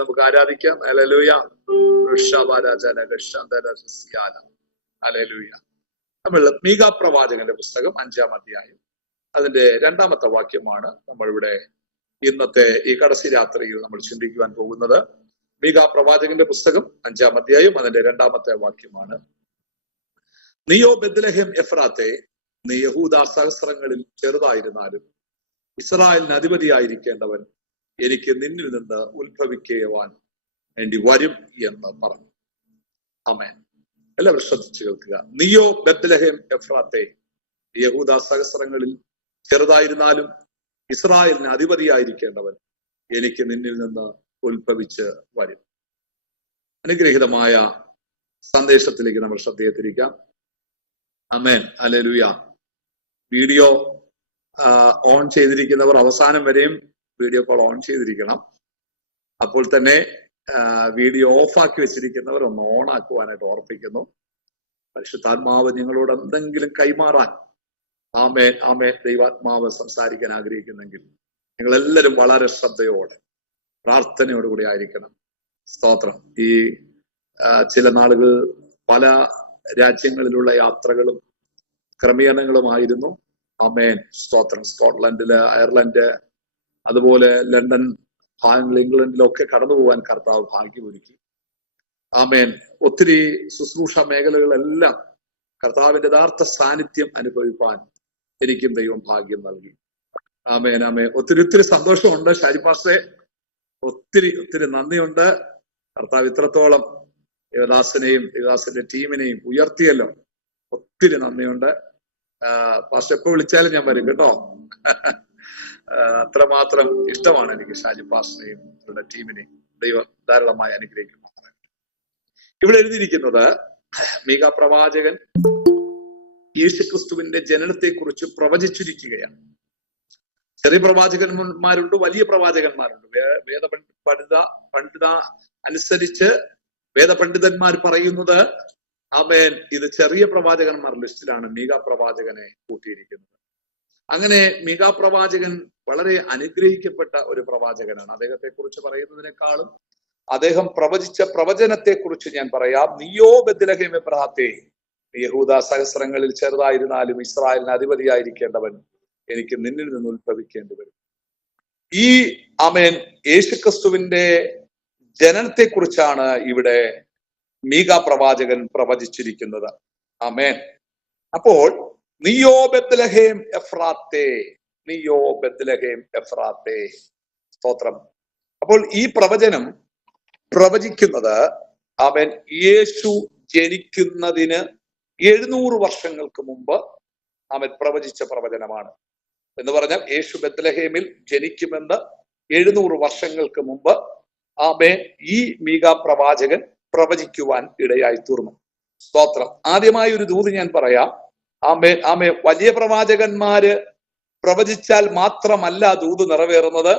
നമുക്ക് ആരാധിക്കാം. Hallelujah. Hallelujah. നമ്മൾ മീകാ പ്രവാചകന്റെ പുസ്തകം 5-ാം അധ്യായം അതിന്റെ 2-ാമത്തെ വാക്യമാണ് നമ്മളിവിടെ ഇന്നത്തെ ഈ കടസി രാത്രിയിൽ നമ്മൾ ചിന്തിക്കുവാൻ പോകുന്നത്. മീകാ പ്രവാചകന്റെ പുസ്തകം 5-ാം അധ്യായം അതിന്റെ 2-ാമത്തെ വാക്യമാണ്. നീയോ ബെത്ലഹേം എഫ്രാത്തെ, നീ യഹൂദാ സഹസ്രങ്ങളിൽ ചെറുതായിരുന്നാലും ഇസ്രായേലിന് അധിപതിയായിരിക്കേണ്ടവൻ എനിക്ക് നിന്നിൽ നിന്ന് ഉത്ഭവിക്കുവാൻ വേണ്ടി വരും എന്ന് പറഞ്ഞു. ആമേൻ. എല്ലാവരും ശ്രദ്ധിച്ചു കേൾക്കുക. നീയോ ബെത്ലഹേം എഫ്രാത്തെ, യഹൂദാ സഹസ്രങ്ങളിൽ ചെറുതായിരുന്നാലും ഇസ്രായേലിന് അധിപതിയായിരിക്കേണ്ടവൻ എനിക്ക് നിന്നിൽ നിന്ന് ഉത്ഭവിച്ച് വരും. അനുഗ്രഹീതമായ സന്ദേശത്തിലേക്ക് നമ്മൾ ശ്രദ്ധയെ തിരിക്കാം. ആമേൻ. ഹല്ലേലൂയ. വീഡിയോ ഓൺ ചെയ്തിരിക്കുന്നവർ അവസാനം വരെയും വീഡിയോ കോൾ ഓൺ ചെയ്തിരിക്കണം. അപ്പോൾ തന്നെ വീഡിയോ ഓഫാക്കി വെച്ചിരിക്കുന്നവർ ഒന്ന് ഓൺ ആക്കുവാനായിട്ട് ഓർപ്പിക്കുന്നു. പരിശുദ്ധാത്മാവ് നിങ്ങളോട് എന്തെങ്കിലും കൈമാറാൻ ആമേൻ ദൈവാത്മാവ് സംസാരിക്കാൻ ആഗ്രഹിക്കുന്നെങ്കിൽ നിങ്ങളെല്ലാവരും വളരെ ശ്രദ്ധയോടെ പ്രാർത്ഥനയോടുകൂടി ആയിരിക്കണം. സ്തോത്രം. ഈ ചില നാളുകൾ പല രാജ്യങ്ങളിലുള്ള യാത്രകളും ക്രമീകരണങ്ങളുമായിരുന്നു. ആമേൻ. സ്തോത്രം. സ്കോട്ട്ലൻഡില്, അയർലൻഡ്, അതുപോലെ ലണ്ടൻ ഭാഗങ്ങൾ, ഇംഗ്ലണ്ടിലൊക്കെ കടന്നു പോകാൻ കർത്താവ് ഭാഗ്യമൊരുക്കി. ആമേൻ. ഒത്തിരി ശുശ്രൂഷ മേഖലകളെല്ലാം കർത്താവിന്റെ യഥാർത്ഥ സാന്നിധ്യം അനുഭവിപ്പാൻ എനിക്കും ദൈവം ഭാഗ്യം നൽകി. ആമേൻ. ആമേൻ. ഒത്തിരി സന്തോഷമുണ്ട് ഷാജിപ്പാസെ. ഒത്തിരി നന്ദിയുണ്ട്. കർത്താവ് ഇത്രത്തോളം ദേവദാസനെയും ദേവദാസന്റെ ടീമിനെയും ഉയർത്തിയല്ലോ. ഒത്തിരി നന്ദിയുണ്ട്. പാസ്റ്റർ എപ്പോ വിളിച്ചാലും ഞാൻ വരും കേട്ടോ. അത്രമാത്രം ഇഷ്ടമാണ് എനിക്ക് ഷാജി പാസ്റ്ററിനെയും അവരുടെ ടീമിനെയും. ദൈവം ധാരാളമായി അനുഗ്രഹിക്കുന്നു. ഇവിടെ എഴുതിയിരിക്കുന്നത് മീകാ പ്രവാചകൻ യേശുക്രിസ്തുവിന്റെ ജനനത്തെ കുറിച്ച് പ്രവചിച്ചിരിക്കുകയാണ്. ചെറിയ പ്രവാചകന്മാരുണ്ട്, വലിയ പ്രവാചകന്മാരുണ്ട്. പണ്ഡിത അനുസരിച്ച് വേദപണ്ഡിതന്മാർ പറയുന്നത് ആമേൻ ഇത് ചെറിയ പ്രവാചകന്മാർ ലിസ്റ്റിലാണ് മീകാ പ്രവാചകനെ കൂട്ടിയിരിക്കുന്നത്. അങ്ങനെ മീകാ പ്രവാചകൻ വളരെ അനുഗ്രഹിക്കപ്പെട്ട ഒരു പ്രവാചകനാണ്. അദ്ദേഹത്തെ കുറിച്ച് പറയുന്നതിനേക്കാളും അദ്ദേഹം പ്രവചിച്ച പ്രവചനത്തെ കുറിച്ച് ഞാൻ പറയാം. നീയോ ബെത്ലഹേം എഫ്രാത്തെ, യഹൂദാ സഹസ്രങ്ങളിൽ ചെറുതായിരുന്നാലും ഇസ്രായേലിന് അധിപതിയായിരിക്കേണ്ടവൻ എനിക്ക് നിന്നിൽ നിന്ന് ഉത്ഭവിക്കേണ്ടി വരും. ഈ ആമേൻ യേശുക്രിസ്തുവിന്റെ ജനനത്തെ കുറിച്ചാണ് ഇവിടെ മീകാ പ്രവാചകൻ പ്രവചിച്ചിരിക്കുന്നത്. ആമേൻ. അപ്പോൾ നീയോ ബെത്ലഹേം എഫ്രാത്തെ, നീയോ ബെത്ലഹേം എഫ്രാത്തെ. സ്തോത്രം. അപ്പോൾ ഈ പ്രവചനം പ്രവചിക്കുന്നത് ആമേൻ യേശു ജനിക്കുന്നതിന് 700 വർഷങ്ങൾക്ക് മുമ്പ് ആമേൻ പ്രവചിച്ച പ്രവചനമാണ്. എന്ന് പറഞ്ഞാൽ യേശു ബെത്ലഹേമിൽ ജനിക്കുമെന്ന് 700 വർഷങ്ങൾക്ക് മുമ്പ് ആമേൻ ഈ മീകാ പ്രവാചകൻ പ്രവചിക്കുവാൻ ഇടയായി തീർന്നു. സ്തോത്രം. ആദ്യമായി ഒരു ദൂത് ഞാൻ പറയാം. ആമേൻ വലിയ പ്രവാചകന്മാര് പ്രവചിച്ചാൽ മാത്രമല്ല ദൂത് നിറവേറുന്നത്.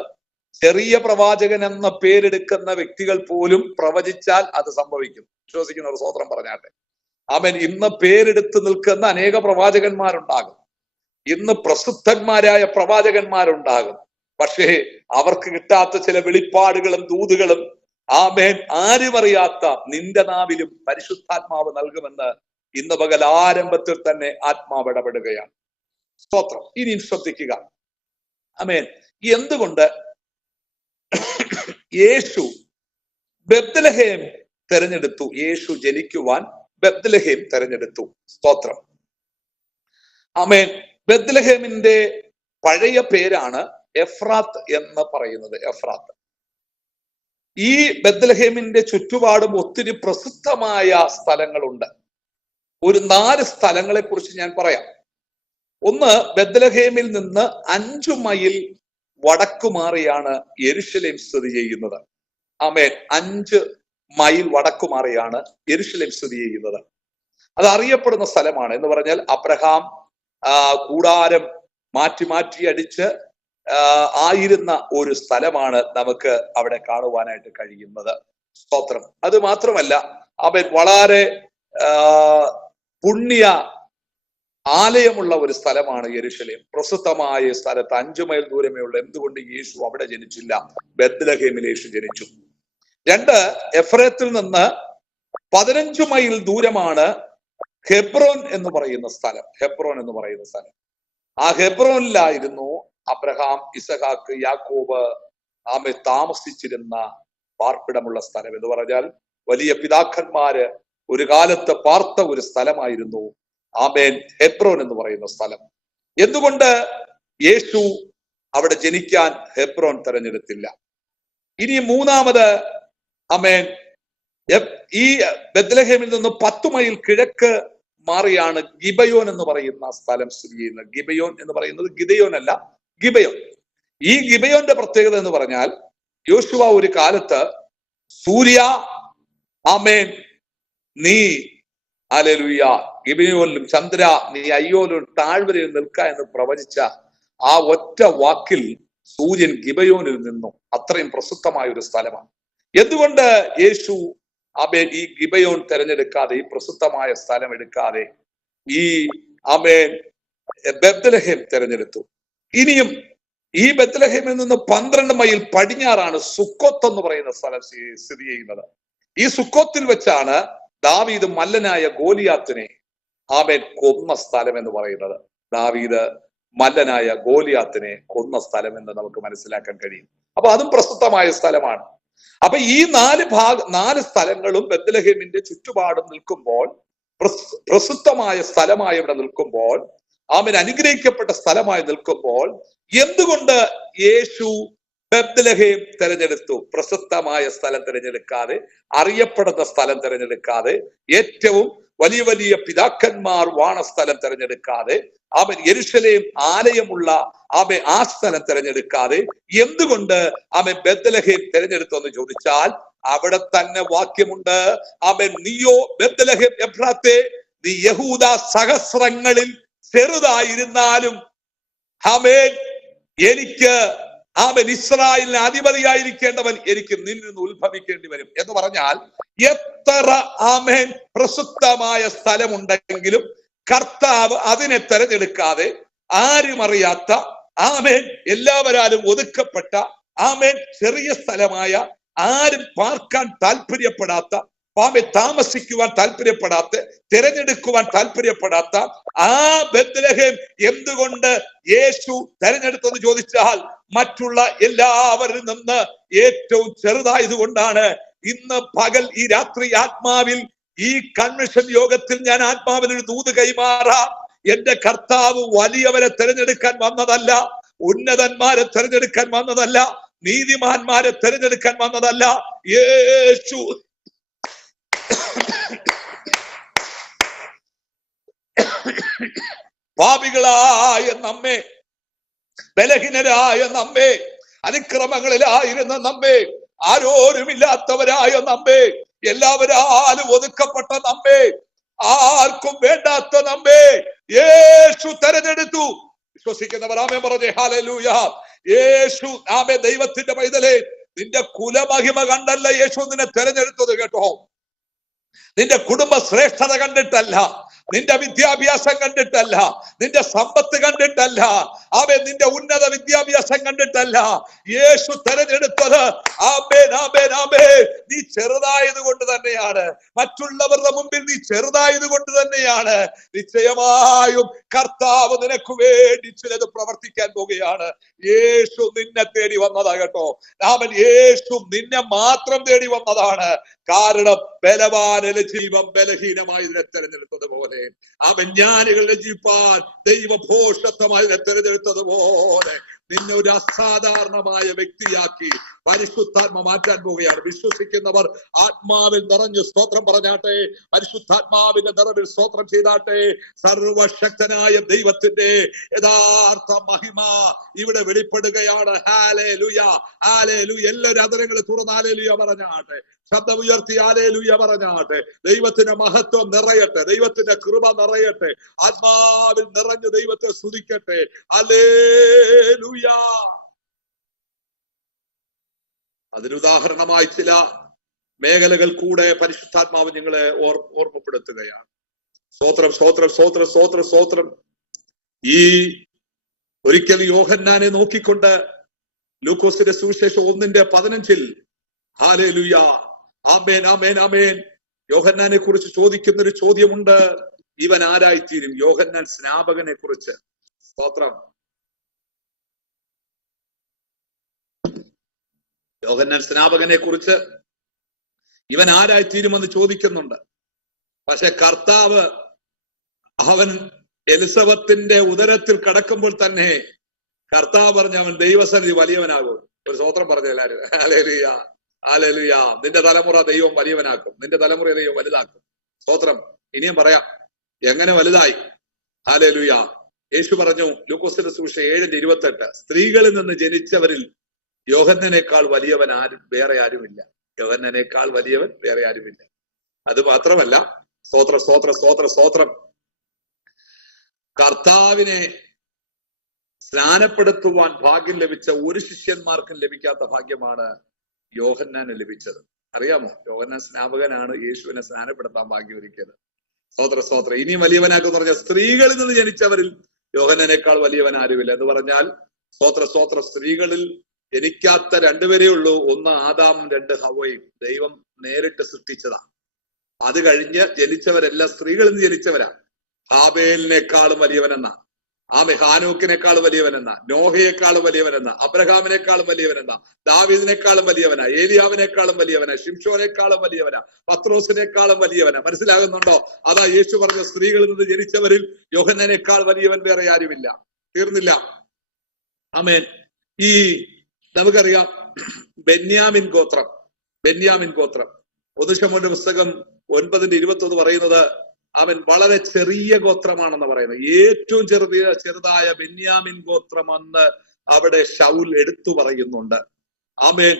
ചെറിയ പ്രവാചകൻ എന്ന പേരെടുക്കുന്ന വ്യക്തികൾ പോലും പ്രവചിച്ചാൽ അത് സംഭവിക്കും. വിശ്വസിക്കുന്നവർ സ്തോത്രം പറഞ്ഞാട്ടെ. ആമേൻ. ഇന്ന് പേരെടുത്ത് നിൽക്കുന്ന അനേക പ്രവാചകന്മാരുണ്ടാകും. ഇന്ന് പ്രസിദ്ധന്മാരായ പ്രവാചകന്മാരുണ്ടാകും. പക്ഷേ അവർക്ക് കിട്ടാത്ത ചില വെളിപ്പാടുകളും ദൂതുകളും ആമേൻ ആരും അറിയാത്ത നിന്റെ നാവിലും പരിശുദ്ധാത്മാവ് നൽകുമെന്ന് ഇന്ന് പകൽ ആരംഭത്തിൽ തന്നെ ആത്മാവ് ഇടപെടുകയാണ്. സ്തോത്രം. ഇനിയും ശ്രദ്ധിക്കുക. ആമേൻ. എന്തുകൊണ്ട് യേശു ബെത്ലഹേം തെരഞ്ഞെടുത്തു? യേശു ജനിക്കുവാൻ ബെത്ലഹേം തെരഞ്ഞെടുത്തു. സ്തോത്രം. ആമേൻ. ബെത്ലഹേമിന്റെ പഴയ പേരാണ് എഫ്രാത്ത് എന്ന് പറയുന്നത്. എഫ്രാത്ത്. ഈ ബെത്ലഹേമിന്റെ ചുറ്റുപാടും ഒത്തിരി പ്രസിദ്ധമായ സ്ഥലങ്ങളുണ്ട്. ഒരു 4 സ്ഥലങ്ങളെ കുറിച്ച് ഞാൻ പറയാം. ഒന്ന്, ബെത്ലഹേമിൽ നിന്ന് 5 മൈൽ വടക്കുമാറിയാണ് യെരുശലേം സ്ഥിതി ചെയ്യുന്നത്. ആമേൻ. 5 മൈൽ വടക്കുമാറിയാണ് യെരുശലേം സ്ഥിതി ചെയ്യുന്നത്. അത് അറിയപ്പെടുന്ന സ്ഥലമാണ്. എന്ന് പറഞ്ഞാൽ അബ്രഹാം കൂടാരം മാറ്റി അടിച്ച് ആയിരുന്ന ഒരു സ്ഥലമാണ് നമുക്ക് അവിടെ കാണുവാനായിട്ട് കഴിയുന്നത്. സ്തോത്രം. അത് മാത്രമല്ല അവൻ വളരെ പുണ്യ ആലയമുള്ള ഒരു സ്ഥലമാണ് യെരുശലേം. പ്രസിദ്ധമായ സ്ഥലത്ത് 5 മൈൽ ദൂരമേ ഉള്ളൂ. എന്തുകൊണ്ട് യേശു അവിടെ ജനിച്ചില്ല? ബെത്ലഹേമിൽ യേശു ജനിച്ചു. 2, എഫ്രേത്തിൽ നിന്ന് 15 മൈൽ ദൂരമാണ് ഹെബ്രോൻ എന്ന് പറയുന്ന സ്ഥലം. ഹെബ്രോൻ എന്ന് പറയുന്ന സ്ഥലം. ആ ഹെബ്രോനിലായിരുന്നു അബ്രഹാം, ഇസഹാക്ക്, യാക്കോബ് ആമെ താമസിച്ചിരുന്ന പാർപ്പിടമുള്ള സ്ഥലം. എന്ന് പറഞ്ഞാൽ വലിയ പിതാക്കന്മാര് ഒരു കാലത്ത് പാർത്ത ഒരു സ്ഥലമായിരുന്നു ആമേൻ ഹെബ്രോൻ എന്ന് പറയുന്ന സ്ഥലം. എന്തുകൊണ്ട് യേശു അവിടെ ജനിക്കാൻ ഹെബ്രോൻ തെരഞ്ഞെടുത്തില്ല? ഇനി 3, ആമേൻ ഈ ബെത്ലഹേമിൽ നിന്ന് 10 മൈൽ കിഴക്ക് മാറിയാണ് ഗിബയോൻ എന്ന് പറയുന്ന സ്ഥലം സ്ഥിതി ചെയ്യുന്നത്. ഗിബയോൻ എന്ന് പറയുന്നത് ഗിദയോൻ അല്ല, ഗിബയോൻ. ഈ ഗിബയോന്റെ പ്രത്യേകത എന്ന് പറഞ്ഞാൽ യോശുവ ഒരു കാലത്ത് സൂര്യ ആമേൻ നീ ഹല്ലേലൂയ ഗിബയോനിലും ചന്ദ്ര നീ അയ്യോലും താഴ്വരയിൽ നിൽക്ക എന്ന് പ്രവചിച്ച ആ ഒറ്റ വാക്കിൽ സൂര്യൻ ഗിബയോനിൽ നിന്നും അത്രയും പ്രസിദ്ധമായ ഒരു സ്ഥലമാണ്. എന്തുകൊണ്ട് യേശു ആമേൻ ഈ ഗിബയോൻ തെരഞ്ഞെടുക്കാതെ, ഈ പ്രസിദ്ധമായ സ്ഥലം എടുക്കാതെ ഈ ആമേൻ ബെത്ലഹേം തെരഞ്ഞെടുത്തു? ഇനിയും ഈ ബെത്ലഹേമിൽ നിന്ന് 12 മൈൽ പടിഞ്ഞാറാണ് സുക്കോത്ത് എന്ന് പറയുന്ന സ്ഥലം സ്ഥിതി ചെയ്യുന്നത്. ഈ സുക്കോത്തിൽ വെച്ചാണ് ദാവീദ് മല്ലനായ ഗോലിയാത്തിനെ ആമേൻ കൊന്ന സ്ഥലം എന്ന് പറയുന്നത്. ദാവീദ് മല്ലനായ ഗോലിയാത്തിനെ കൊന്ന സ്ഥലം എന്ന് നമുക്ക് മനസ്സിലാക്കാൻ കഴിയും. അപ്പൊ അതും പ്രസിദ്ധമായ സ്ഥലമാണ്. അപ്പൊ ഈ 4 സ്ഥലങ്ങളും ബെത്ലഹേമിന്റെ ചുറ്റുപാടും നിൽക്കുമ്പോൾ, പ്രസിദ്ധമായ സ്ഥലമായി ഇവിടെ നിൽക്കുമ്പോൾ, ആമേൻ അനുഗ്രഹിക്കപ്പെട്ട സ്ഥലമായി നിൽക്കുമ്പോൾ, എന്തുകൊണ്ട് യേശു ബെത്ലഹേം തെരഞ്ഞെടുത്തു? പ്രസിദ്ധമായ സ്ഥലം തിരഞ്ഞെടുക്കാതെ, അറിയപ്പെടുന്ന സ്ഥലം തിരഞ്ഞെടുക്കാതെ, ഏറ്റവും വലിയ വലിയ പിതാക്കന്മാർ വാണ സ്ഥലം തിരഞ്ഞെടുക്കാതെ, അവൻ യെരുശലേം ആലയമുള്ള അവൻ ആ സ്ഥലം തിരഞ്ഞെടുക്കാതെ എന്തുകൊണ്ട് അവൻ ബെത്ലഹേം തിരഞ്ഞെടുത്തെന്ന് ചോദിച്ചാൽ അവിടെ തന്നെ വാക്യമുണ്ട്. അവൻ നീയോ ബെത്ലഹേം എഫ്രാത്തെ, നീ യഹൂദ സഹസ്രങ്ങളിൽ ചെറുതായിരുന്നാലും ആമേൻ എനിക്ക് അവൻ ഇസ്രായേലിന് അധിപതിയായിരിക്കേണ്ടവൻ എനിക്ക് നിന്നിൽ നിന്ന് ഉത്ഭവിക്കേണ്ടി വരും എന്ന് പറഞ്ഞാൽ എത്ര ആമേൻ പ്രസിദ്ധമായ സ്ഥലമുണ്ടെങ്കിലും കർത്താവ് അതിനെ തെരഞ്ഞെടുക്കാതെ, ആരും അറിയാത്ത ആമേൻ എല്ലാവരാലും ഒതുക്കപ്പെട്ട ആമേൻ ചെറിയ സ്ഥലമായ, ആരും പാർക്കാൻ താല്പര്യപ്പെടാത്ത, ആമേൻ താമസിക്കുവാൻ താല്പര്യപ്പെടാത്ത, തിരഞ്ഞെടുക്കുവാൻ താല്പര്യപ്പെടാത്ത ആ ബെത്ലഹേം എന്തുകൊണ്ട് യേശു തെരഞ്ഞെടുത്തെന്ന് ചോദിച്ചാൽ മറ്റുള്ള എല്ലാവരിൽ നിന്ന് ഏറ്റവും ചെറുതായതുകൊണ്ടാണ്. ഇന്ന് പകൽ ഈ രാത്രി ആത്മാവിൽ ഈ കൺവെൻഷൻ യോഗത്തിൽ ഞാൻ ആത്മാവിനൊരു ദൂത് കൈമാറാം. എന്റെ കർത്താവ് വലിയവരെ തിരഞ്ഞെടുക്കാൻ വന്നതല്ല, ഉന്നതന്മാരെ തിരഞ്ഞെടുക്കാൻ വന്നതല്ല, നീതിമാന്മാരെ തിരഞ്ഞെടുക്കാൻ വന്നതല്ല. യേശു പാപികളായ നമ്മെ, ബലഹീനരായ നമ്മെ, അതിക്രമങ്ങളിലായിരുന്ന നമ്മെ, ആരോരുമില്ലാത്തവരായ നമ്മെ, എല്ലാവരാലും ഒതുക്കപ്പെട്ട നമ്മെ, ആർക്കും വേണ്ടാത്ത നമ്മെ യേശു തെരഞ്ഞെടുത്തു. വിശ്വസിക്കുന്നവർ ആമേൻ പറഞ്ഞേ ഹല്ലേലൂയ. യേശു ആമേ ദൈവത്തിന്റെ പൈതലേ, നിന്റെ കുലമഹിമ കണ്ടല്ല യേശു നിന്നെ തെരഞ്ഞെടുത്തത് കേട്ടോ. നിന്റെ കുടുംബ ശ്രേഷ്ഠത കണ്ടിട്ടല്ല, നിന്റെ വിദ്യാഭ്യാസം കണ്ടിട്ടല്ല, നിന്റെ സമ്പത്ത് കണ്ടിട്ടല്ല, ആമേൻ നിന്റെ ഉന്നത വിദ്യാഭ്യാസം കണ്ടിട്ടല്ല യേശു തെരഞ്ഞെടുത്തത്. ആമേൻ ആമേൻ ആമേൻ നീ ചെറുതായത് കൊണ്ട് തന്നെയാണ്, മറ്റുള്ളവരുടെ മുമ്പിൽ നീ ചെറുതായത് കൊണ്ട് തന്നെയാണ്. നിശ്ചയമായും കർത്താവ് നിനക്ക് വേണ്ടി ചിലത് പ്രവർത്തിക്കാൻ പോവുകയാണ്. യേശു നിന്നെ തേടി വന്നതാ കേട്ടോ. ആമേൻ യേശു നിന്നെ മാത്രം തേടി വന്നതാണ്. കാരണം ബലവാനലെ ജീവൻ ബലഹീനമായി ഇതിനെ തെരഞ്ഞെടുത്തതുപോലെ, അവൻ ജ്ഞാനികളുടെ ജീവിപ്പാൻ ദൈവഭോഷത്വമായി തെരഞ്ഞെടുത്തതുപോലെ നിന്നെ ഒരു അസാധാരണമായ വ്യക്തിയാക്കി പരിശുദ്ധാത്മ മാറ്റാൻ പോവുകയാണ്. വിശ്വസിക്കുന്നവർ ആത്മാവിൽ നിറഞ്ഞ് സ്തോത്രം പറഞ്ഞാട്ടെ, പരിശുദ്ധാത്മാവിന്റെ നിറവിൽ സ്തോത്രം ചെയ്താട്ടെ. സർവശക്തനായ ദൈവത്തിന്റെ യഥാർത്ഥ മഹിമ ഇവിടെ വെളിപ്പെടുകയാണ്. Hallelujah hallelujah. എല്ലാവരും അതരങ്ങൾ തുറന്ന് ഹല്ലേലൂയ പറഞ്ഞാട്ടെ, ശബ്ദം ഉയർത്തി ഹല്ലേലൂയ പറഞ്ഞാട്ടെ. ദൈവത്തിന്റെ മഹത്വം നിറയട്ടെ, ദൈവത്തിന്റെ കൃപ നിറയട്ടെ, ആത്മാവിൽ നിറഞ്ഞ് ദൈവത്തെ സ്തുതിക്കട്ടെ. ഹല്ലേലൂയ. അതിനുദാഹരണമായി ചില മേഖലകൾ കൂടെ പരിശുദ്ധാത്മാവ് നിങ്ങളെ ഓർമ്മപ്പെടുത്തുകയാണ്. സ്തോത്രം സ്തോത്രം സ്തോത്രം സ്തോത്രം സ്തോത്രം. ഈ ഒരിക്കൽ യോഹന്നാനെ നോക്കിക്കൊണ്ട് ലൂക്കോസിന്റെ സുവിശേഷം 1:15 ഹല്ലേലൂയ. ആമേൻ, ആമേൻ, ആമേൻ. യോഹന്നാനെ കുറിച്ച് ചോദിക്കുന്ന ഒരു ചോദ്യമുണ്ട്. ഇവൻ ആരായിത്തീരും? യോഹന്നാൻ സ്നാപകനെ കുറിച്ച്. സ്തോത്രം. യോഹന്നാൻ സ്നാപകനെ കുറിച്ച് ഇവൻ ആരായിത്തീരുമെന്ന് ചോദിക്കുന്നുണ്ട്. പക്ഷെ കർത്താവ് അവൻ എലിസബത്തിന്റെ ഉദരത്തിൽ കടക്കുമ്പോൾ തന്നെ കർത്താവ് പറഞ്ഞ അവൻ ദൈവസന്നിധി വലിയവനാകും. ഒരു സ്തോത്രം പറഞ്ഞു എല്ലാവരും. Hallelujah, hallelujah. നിന്റെ തലമുറ ദൈവം വലിയവനാക്കും, നിന്റെ തലമുറ ദൈവം വലുതാക്കും. സ്തോത്രം. ഇനിയും പറയാം എങ്ങനെ വലുതായി. ഹല്ലേലൂയ. യേശു പറഞ്ഞു ലൂക്കോസിന്റെ സുവിശേഷം 7:28, സ്ത്രീകളിൽ നിന്ന് ജനിച്ചവരിൽ യോഹന്നനേക്കാൾ വലിയവൻ വേറെ ആരുമില്ല. യോഹന്നനേക്കാൾ വലിയവൻ വേറെ ആരുമില്ല. അത് മാത്രമല്ല, സ്തോത്രം, സ്തോത്രം, സ്തോത്രം, സ്തോത്രം. കർത്താവിനെ സ്നാനപ്പെടുത്തുവാൻ ഭാഗ്യം ലഭിച്ച ഒരു ശിഷ്യന്മാർക്കും ലഭിക്കാത്ത ഭാഗ്യമാണ് യോഹന്നാന് ലഭിച്ചത്. അറിയാമോ? യോഹന്നാൻ സ്നാപകനാണ് യേശുവിനെ സ്നാനപ്പെടുത്താൻ ഭാഗ്യം ഒരുക്കിയത്. സ്തോത്ര, സ്തോത്രം. ഇനി വലിയവനാക്കെന്ന് പറഞ്ഞാൽ സ്ത്രീകളിൽ നിന്ന് ജനിച്ചവരിൽ യോഹന്നാനേക്കാൾ വലിയവൻ ആരുമില്ല എന്ന് പറഞ്ഞാൽ, സ്തോത്ര, സ്തോത്ര, സ്ത്രീകളിൽ ജനിക്കാത്ത രണ്ടുപേരേ ഉള്ളൂ. ഒന്ന് ആദാമും, രണ്ട് ഹവ്വയും. ദൈവം നേരിട്ട് സൃഷ്ടിച്ചതാ. അത് കഴിഞ്ഞ് ജനിച്ചവരെല്ലാം സ്ത്രീകളിൽ നിന്ന് ജനിച്ചവരാ. ഹാബേലിനേക്കാളും വലിയവനെന്ന, ഹാനോക്കിനേക്കാളും വലിയവനെന്ന, നോഹയെക്കാളും വലിയവനെന്ന, അബ്രഹാമിനേക്കാളും വലിയവനെന്ന, ദാവീദിനേക്കാളും വലിയവന, ഏലിയാവിനേക്കാളും വലിയവന, ശിംശോനേക്കാളും വലിയവന, പത്രോസിനേക്കാളും വലിയവന. മനസ്സിലാകുന്നുണ്ടോ? അതാ യേശു പറഞ്ഞ സ്ത്രീകളിൽ നിന്ന് ജനിച്ചവരിൽ യോഹന്നാനേക്കാൾ വലിയവൻ വേറെ ആരുമില്ല. തീർന്നില്ല. ആമേൻ. ഈ നമുക്കറിയാം ബെന്യാമിൻ ഗോത്രം. ബെന്യാമിൻ ഗോത്രം 1 ശമൂവേലിന്റെ പുസ്തകം 9:21 പറയുന്നത് അവൻ വളരെ ചെറിയ ഗോത്രമാണെന്ന് പറയുന്നത്. ഏറ്റവും ചെറുതായ ബെന്യാമിൻ ഗോത്രം എന്ന് അവിടെ ശൗൽ എടുത്തു പറയുന്നുണ്ട്. ആമേൻ.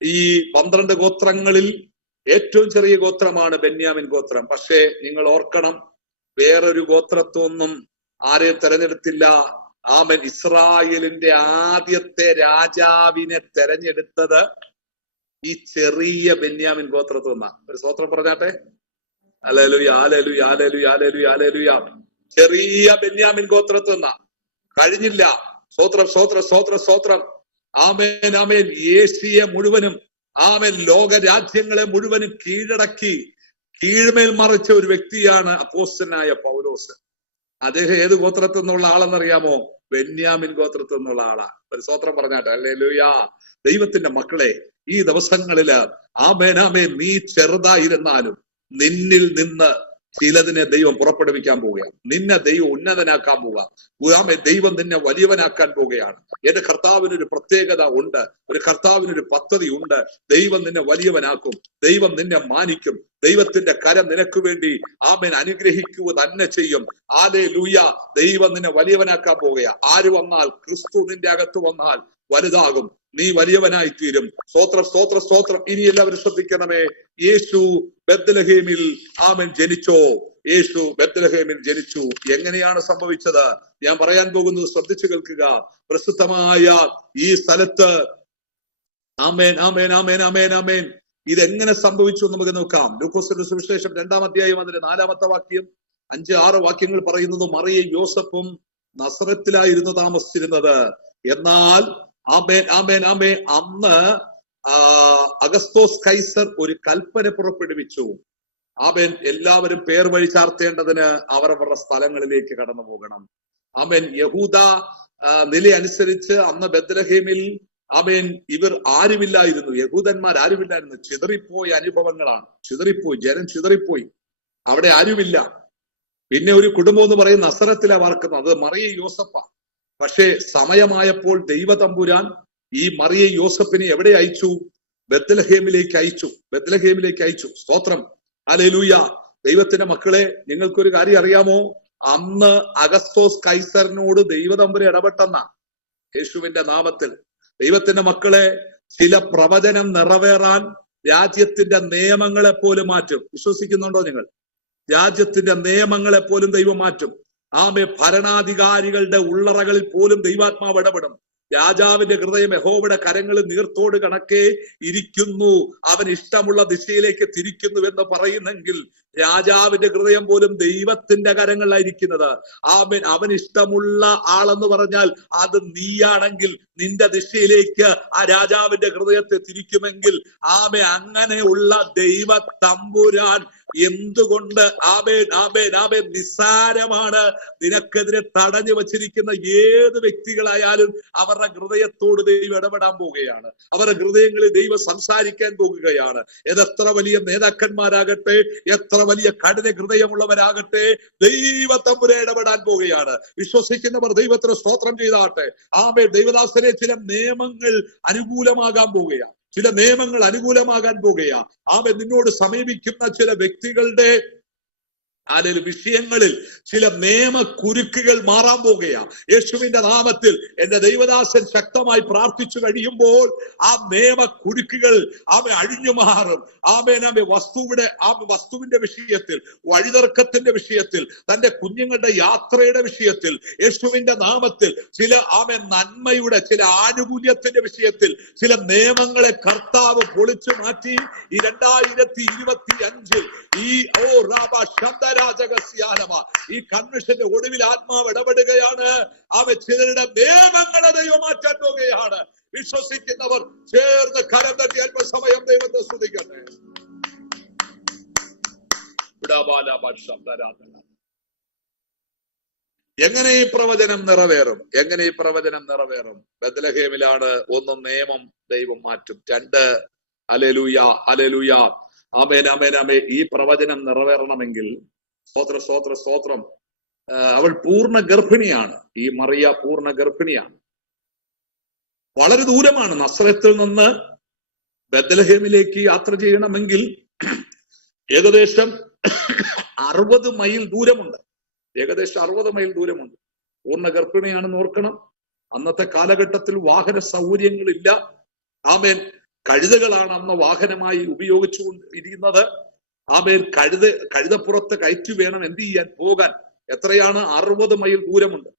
ഈ 12 ഗോത്രങ്ങളിൽ ഏറ്റവും ചെറിയ ഗോത്രമാണ് ബെന്യാമിൻ ഗോത്രം. പക്ഷേ നിങ്ങൾ ഓർക്കണം, വേറൊരു ഗോത്രത്തൊന്നും ആരെയും തെരഞ്ഞെടുത്തില്ല. ആമേൻ. ഇസ്രായേലിന്റെ ആദ്യത്തെ രാജാവിനെ തെരഞ്ഞെടുത്തത് ഈ ചെറിയ ബെന്യാമിൻ ഗോത്രത്തിൽ നിന്നാ. ഒരു സ്തോത്രം പറഞ്ഞാട്ടെ. Hallelujah, hallelujah, hallelujah, hallelujah, hallelujah. ചെറിയ ബെന്യാമിൻ ഗോത്രത്തിൽ നിന്നാ. കഴിഞ്ഞില്ല. സ്തോത്രം, സ്തോത്രം, സ്തോത്രം, സ്തോത്രം. ആമേൻ, ആമേൻ. ഏഷ്യ മുഴുവനും, ആമേൻ, ലോക രാജ്യങ്ങളെ മുഴുവനും കീഴടക്കി കീഴ്മേൽ മറിച്ച ഒരു വ്യക്തിയാണ് അപ്പോസ്തലനായ പൗലോസ്. അദ്ദേഹം ഏത് ഗോത്രത്തിൽ നിന്നുള്ള ആളെന്നറിയാമോ? ബെന്യാമിൻ ഗോത്രത്തിൽ നിന്നുള്ള ആളാ. ഒരു സ്തോത്രം പറഞ്ഞാട്ടെ. ഹല്ലേലൂയ. ദൈവത്തിന്റെ മക്കളെ, ഈ ദിവസങ്ങളില് ആമേൻ, ആമേൻ, നീ ചെറുതായിരുന്നാലും നിന്നിൽ നിന്ന് ചിലതിനെ ദൈവം പുറപ്പെടുവിക്കാൻ പോവുകയാണ്. നിന്നെ ദൈവം ഉന്നതനാക്കാൻ പോവുക. ദൈവം നിന്നെ വലിയവനാക്കാൻ പോവുകയാണ്. എന്റെ കർത്താവിനൊരു പ്രത്യേകത ഉണ്ട്, ഒരു കർത്താവിനൊരു പദ്ധതി ഉണ്ട്. ദൈവം നിന്നെ വലിയവനാക്കും, ദൈവം നിന്നെ മാനിക്കും. ദൈവത്തിന്റെ കരം നിനക്ക് വേണ്ടി ആമേൻ അനുഗ്രഹിക്കുക തന്നെ ചെയ്യും. ഹല്ലേലൂയ. ദൈവം നിന്നെ വലിയവനാക്കാൻ പോവുകയാ. ആര് വന്നാൽ, ക്രിസ്തു നിന്റെ അകത്ത് വന്നാൽ വലുതാകും, നീ വലിയവനായി തീരും. സ്തോത്രം, സ്തോത്രം, സ്തോത്രം. ഇനി എല്ലാവരും ശ്രദ്ധിക്കണമേ. യേശു ബെത്ലഹേമിൽ ആമേൻ ജനിച്ചോ? യേശു ബെത്ലഹേമിൽ ജനിച്ചു. എങ്ങനെയാണ് സംഭവിച്ചത്? ഞാൻ പറയാൻ പോകുന്നത് ശ്രദ്ധിച്ചു കേൾക്കുക. പ്രസിദ്ധമായ ഈ സ്ഥലത്ത് ആമേൻ, ആമേൻ, ആമേൻ, ആമേൻ, ആമേൻ, ഇതെങ്ങനെ സംഭവിച്ചു നമുക്ക് നോക്കാം. ലൂക്കോസിന്റെ സുവിശേഷം 2-ാം അധ്യായം അതിന്റെ 4-ാമത്തെ വാക്യം, 5-6 വാക്യങ്ങൾ പറയുന്നത്, മറിയയും യോസഫും നസറത്തിലായിരുന്നു താമസിച്ചിരുന്നത്. എന്നാൽ ആമേൻ, ആമേൻ, ആമേൻ, അന്ന് അഗസ്തോസ് കൈസർ ഒരു കൽപ്പന പുറപ്പെടുവിച്ചു. ആമേൻ. എല്ലാവരും പേർ വഴി ചാർത്തേണ്ടതിന് അവരവരുടെ സ്ഥലങ്ങളിലേക്ക് കടന്നു പോകണം. ആമേൻ. യഹൂദ നില അനുസരിച്ച് അന്ന് ബെത്ലഹേമിൽ ആമേൻ ഇവർ ആരുമില്ലായിരുന്നു, യഹൂദന്മാർ ആരുമില്ലായിരുന്നു. ചിതറിപ്പോയ അനുഭവങ്ങളാണ്. ചിതറിപ്പോയി, ജനം ചിതറിപ്പോയി, അവിടെ ആരുമില്ല. പിന്നെ ഒരു കുടുംബം എന്ന് പറയുന്ന നസറത്തിലാ വാർക്കുന്നത്. അത് മറിയ യോസഫ. പക്ഷേ സമയമായപ്പോൾ ദൈവ തമ്പുരാൻ ഈ മറിയ യോസഫിനെ എവിടെ അയച്ചു? ബെത്ലഹേമിലേക്ക് അയച്ചു. ബെത്ലഹേമിലേക്ക് അയച്ചു. സ്തോത്രം. ഹല്ലേലൂയ. ദൈവത്തിന്റെ മക്കളെ, നിങ്ങൾക്കൊരു കാര്യം അറിയാമോ? അന്ന് അഗസ്തോസ് കൈസറിനോട് ദൈവ തമ്പുരാൻ ഇടപെട്ടെന്ന യേശുവിന്റെ നാമത്തിൽ. ദൈവത്തിന്റെ മക്കളെ, ചില പ്രവചനം നിറവേറാൻ രാജ്യത്തിന്റെ നിയമങ്ങളെ പോലും മാറ്റും. വിശ്വസിക്കുന്നുണ്ടോ നിങ്ങൾ? രാജ്യത്തിന്റെ നിയമങ്ങളെ പോലും ദൈവം മാറ്റും. ആമേ. ഭരണാധികാരികളുടെ ഉള്ളറകളിൽ പോലും ദൈവാത്മാവ് ഇടപെടും. രാജാവിന്റെ ഹൃദയം യഹോവയുടെ കരങ്ങളിൽ നീർത്തോട് കണക്കെ ഇരിക്കുന്നു, അവൻ ഇഷ്ടമുള്ള ദിശയിലേക്ക് തിരിക്കുന്നു എന്ന് പറയുന്നെങ്കിൽ രാജാവിന്റെ ഹൃദയം പോലും ദൈവത്തിന്റെ കരങ്ങളിലായിരിക്കുന്നത്. അവൻ ഇഷ്ടമുള്ള ആളെന്ന് പറഞ്ഞാൽ അത് നീയാണെങ്കിൽ നിന്റെ ദിശയിലേക്ക് ആ രാജാവിന്റെ ഹൃദയത്തെ തിരിക്കുമെങ്കിൽ അങ്ങനെയുള്ള ദൈവ തമ്പുരാൻ എന്തുകൊണ്ട് നിസ്സാരമാണ് നിനക്കെതിരെ തടഞ്ഞു വച്ചിരിക്കുന്ന ഏത് വ്യക്തികളായാലും അവരുടെ ഹൃദയത്തോട് ദൈവം ഇടപെടാൻ പോവുകയാണ്. അവരുടെ ഹൃദയങ്ങളിൽ ദൈവം സംസാരിക്കാൻ പോകുകയാണ്. എത്ര വലിയ നേതാക്കന്മാരാകട്ടെ, എത്ര വലിയ കഠിന ഹൃദയമുള്ളവരാകട്ടെ, ദൈവ തമ്പുരാൻ ഇടപെടാൻ പോവുകയാണ്. വിശ്വസിക്കുന്നവർ ദൈവത്തിന് സ്തോത്രം ചെയ്താട്ടെ. ദൈവദാസനെ ചില നിയമങ്ങൾ അനുകൂലമാകാൻ പോവുകയാണ്, ചില നിയമങ്ങൾ അനുകൂലമാകാൻ പോകുകയാണ്. നിന്നോട് സമീപിക്കുന്ന ചില വ്യക്തികളുടെ വിഷയങ്ങളിൽ ചില നിയമ കുരുക്കുകൾ മാറാൻ പോകുകയാണ്. യേശുവിന്റെ നാമത്തിൽ എന്റെ ദൈവദാസൻ ശക്തമായി പ്രാർത്ഥിച്ചു കഴിയുമ്പോൾ ആ നിയമ കുരുക്കുകൾ അഴിഞ്ഞു മാറും. വസ്തുവിന്റെ വിഷയത്തിൽ, വഴിതർക്കത്തിന്റെ വിഷയത്തിൽ, തന്റെ കുഞ്ഞുങ്ങളുടെ യാത്രയുടെ വിഷയത്തിൽ, യേശുവിന്റെ നാമത്തിൽ ചില നന്മയുടെ, ചില ആനുകൂല്യത്തിന്റെ വിഷയത്തിൽ ചില നിയമങ്ങളെ കർത്താവ് പൊളിച്ചു മാറ്റി ഈ 2025 ഈ കൺവെൻഷന്റെ ഒടുവിൽ ആത്മാവ് ഇടപെടുകയാണ്. ചിലരുടെ നിയമങ്ങളെ ദൈവം മാറ്റാൻ പോകുകയാണ്. വിശ്വസിക്കുന്നവർ ചേർന്ന് കരം തട്ടി അല്പസമയം ദൈവത്തെ സ്തുതിക്കട്ടെ. എങ്ങനെ ഈ പ്രവചനം നിറവേറും? എങ്ങനെ ഈ പ്രവചനം നിറവേറും? ബത്ലഹേമിലാണ് ഒന്ന്, നിയമം ദൈവം മാറ്റും. 2 ഹല്ലേലൂയ ഹല്ലേലൂയ ആമേൻ ആമേൻ ആമേൻ. ഈ പ്രവചനം നിറവേറണമെങ്കിൽ സ്തോത്രം, അവൾ പൂർണ്ണ ഗർഭിണിയാണ്. ഈ മറിയ പൂർണ്ണ ഗർഭിണിയാണ്. വളരെ ദൂരമാണ്. നസ്രത്തിൽ നിന്ന് ബത്ലഹേമിലേക്ക് യാത്ര ചെയ്യണമെങ്കിൽ ഏകദേശം 60 മൈൽ ദൂരമുണ്ട്. ഏകദേശം 60 മൈൽ ദൂരമുണ്ട്. പൂർണ്ണ ഗർഭിണിയാണെന്ന് ഓർക്കണം. അന്നത്തെ കാലഘട്ടത്തിൽ വാഹന സൗകര്യങ്ങളില്ല. ആമേൻ. കഴുതകളാണ് അന്ന് വാഹനമായി ഉപയോഗിച്ചുകൊണ്ടിരിക്കുന്നത്. കഴുതപ്പുറത്ത് കയറ്റി വേണം എന്ത് ചെയ്യാൻ, പോകാൻ. എത്രയാണ്? 60 മൈൽ ദൂരമുണ്ട്.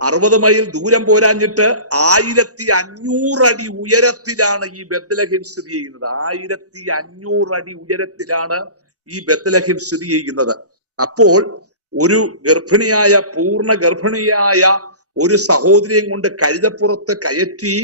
60 മൈൽ ദൂരം പോരാഞ്ഞിട്ട് 1500 അടി ഉയരത്തിലാണ് ഈ ബത്ലഹേം സ്ഥിതി ചെയ്യുന്നത്. 1500 അടി ഉയരത്തിലാണ് ഈ ബത്ലഹേം സ്ഥിതി ചെയ്യുന്നത്. അപ്പോൾ ഒരു ഗർഭിണിയായ, പൂർണ്ണ ഗർഭിണിയായ ഒരു സഹോദരിയും കൊണ്ട് കഴുതപ്പുറത്ത് കയറ്റി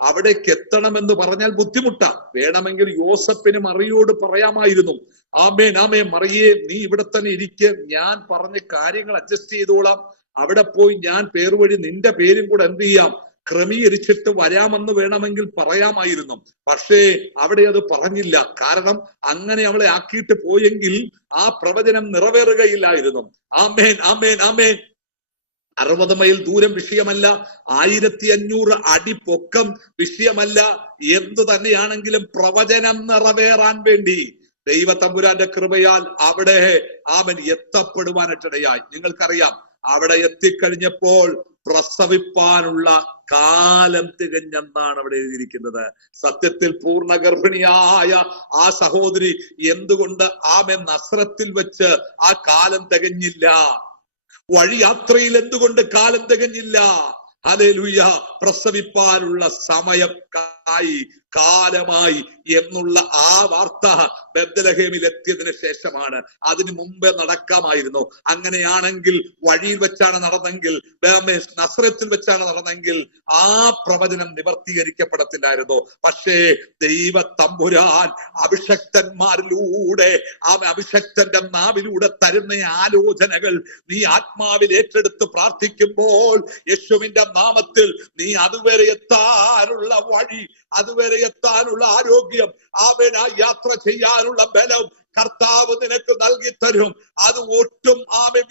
അവിടേക്ക് എത്തണമെന്ന് പറഞ്ഞാൽ ബുദ്ധിമുട്ടാണ്. വേണമെങ്കിൽ യോസഫിന് മറിയോട് പറയാമായിരുന്നു, ആമേൻ ആമേൻ, മറിയേ നീ ഇവിടെ തന്നെ ഇരിക്കുക, ഞാൻ പറഞ്ഞ കാര്യങ്ങൾ അഡ്ജസ്റ്റ് ചെയ്തോളാം, അവിടെ പോയി ഞാൻ പേർവഴി നിന്റെ പേരും കൂടെ എന്ത് ചെയ്യാം, ക്രമീകരിച്ചിട്ട് വരാമെന്ന് വേണമെങ്കിൽ പറയാമായിരുന്നു. പക്ഷേ അവിടെ അത് പറഞ്ഞില്ല. കാരണം അങ്ങനെ അവളെ ആക്കിയിട്ട് പോയെങ്കിൽ ആ പ്രവചനം നിറവേറുകയില്ലായിരുന്നു. ആമേൻ ആമേൻ ആമേൻ. 60 മൈൽ ദൂരം വിഷയമല്ല, 1500 അടി പൊക്കം വിഷയമല്ല. എന്തു തന്നെയാണെങ്കിലും പ്രവചനം നിറവേറാൻ വേണ്ടി ദൈവ തമ്പുരാന്റെ കൃപയാൽ അവിടെ അവൻ എത്തപ്പെടുവാനിടയായി. നിങ്ങൾക്കറിയാം, അവിടെ എത്തിക്കഴിഞ്ഞപ്പോൾ പ്രസവിപ്പാനുള്ള കാലം തികഞ്ഞെന്നാണ് അവിടെ എഴുതിയിരിക്കുന്നത്. സത്യത്തിൽ പൂർണ്ണ ഗർഭിണിയായ ആ സഹോദരി എന്തുകൊണ്ട് നസ്രത്തിൽ വെച്ച് ആ കാലം തികഞ്ഞില്ല? വഴിയാത്രയിൽ എന്തുകൊണ്ട് കാലം തികഞ്ഞില്ല? ഹല്ലേലൂയ. പ്രസവിപ്പാനുള്ള സമയം കാലമായി എന്നുള്ള ആ വാർത്ത ബത്ലഹേമിൽ എത്തിയതിനു ശേഷമാണ്. അതിനു മുമ്പേ നടക്കാമായിരുന്നു. അങ്ങനെയാണെങ്കിൽ വഴിയിൽ വെച്ചാണ് നടന്നെങ്കിൽ, നസ്രത്തിൽ വെച്ചാണ് നടന്നെങ്കിൽ ആ പ്രവചനം നിവർത്തീകരിക്കപ്പെടത്തില്ലായിരുന്നു. പക്ഷേ ദൈവ തമ്പുരാൻ അഭിഷക്തന്മാരിലൂടെ, അഭിഷക്തന്റെ നാവിലൂടെ തരുന്ന ആലോചനകൾ നീ ആത്മാവിൽ ഏറ്റെടുത്ത് പ്രാർത്ഥിക്കുമ്പോൾ യേശുവിന്റെ നാമത്തിൽ നീ അതുവരെ എത്താനുള്ള വഴി, അതുവരെ എത്താനുള്ള ആരോഗ്യം, ആ യാത്ര ചെയ്യാനുള്ള ബലം കർത്താവ് നിനക്ക് നൽകി തരും. അത് ഒട്ടും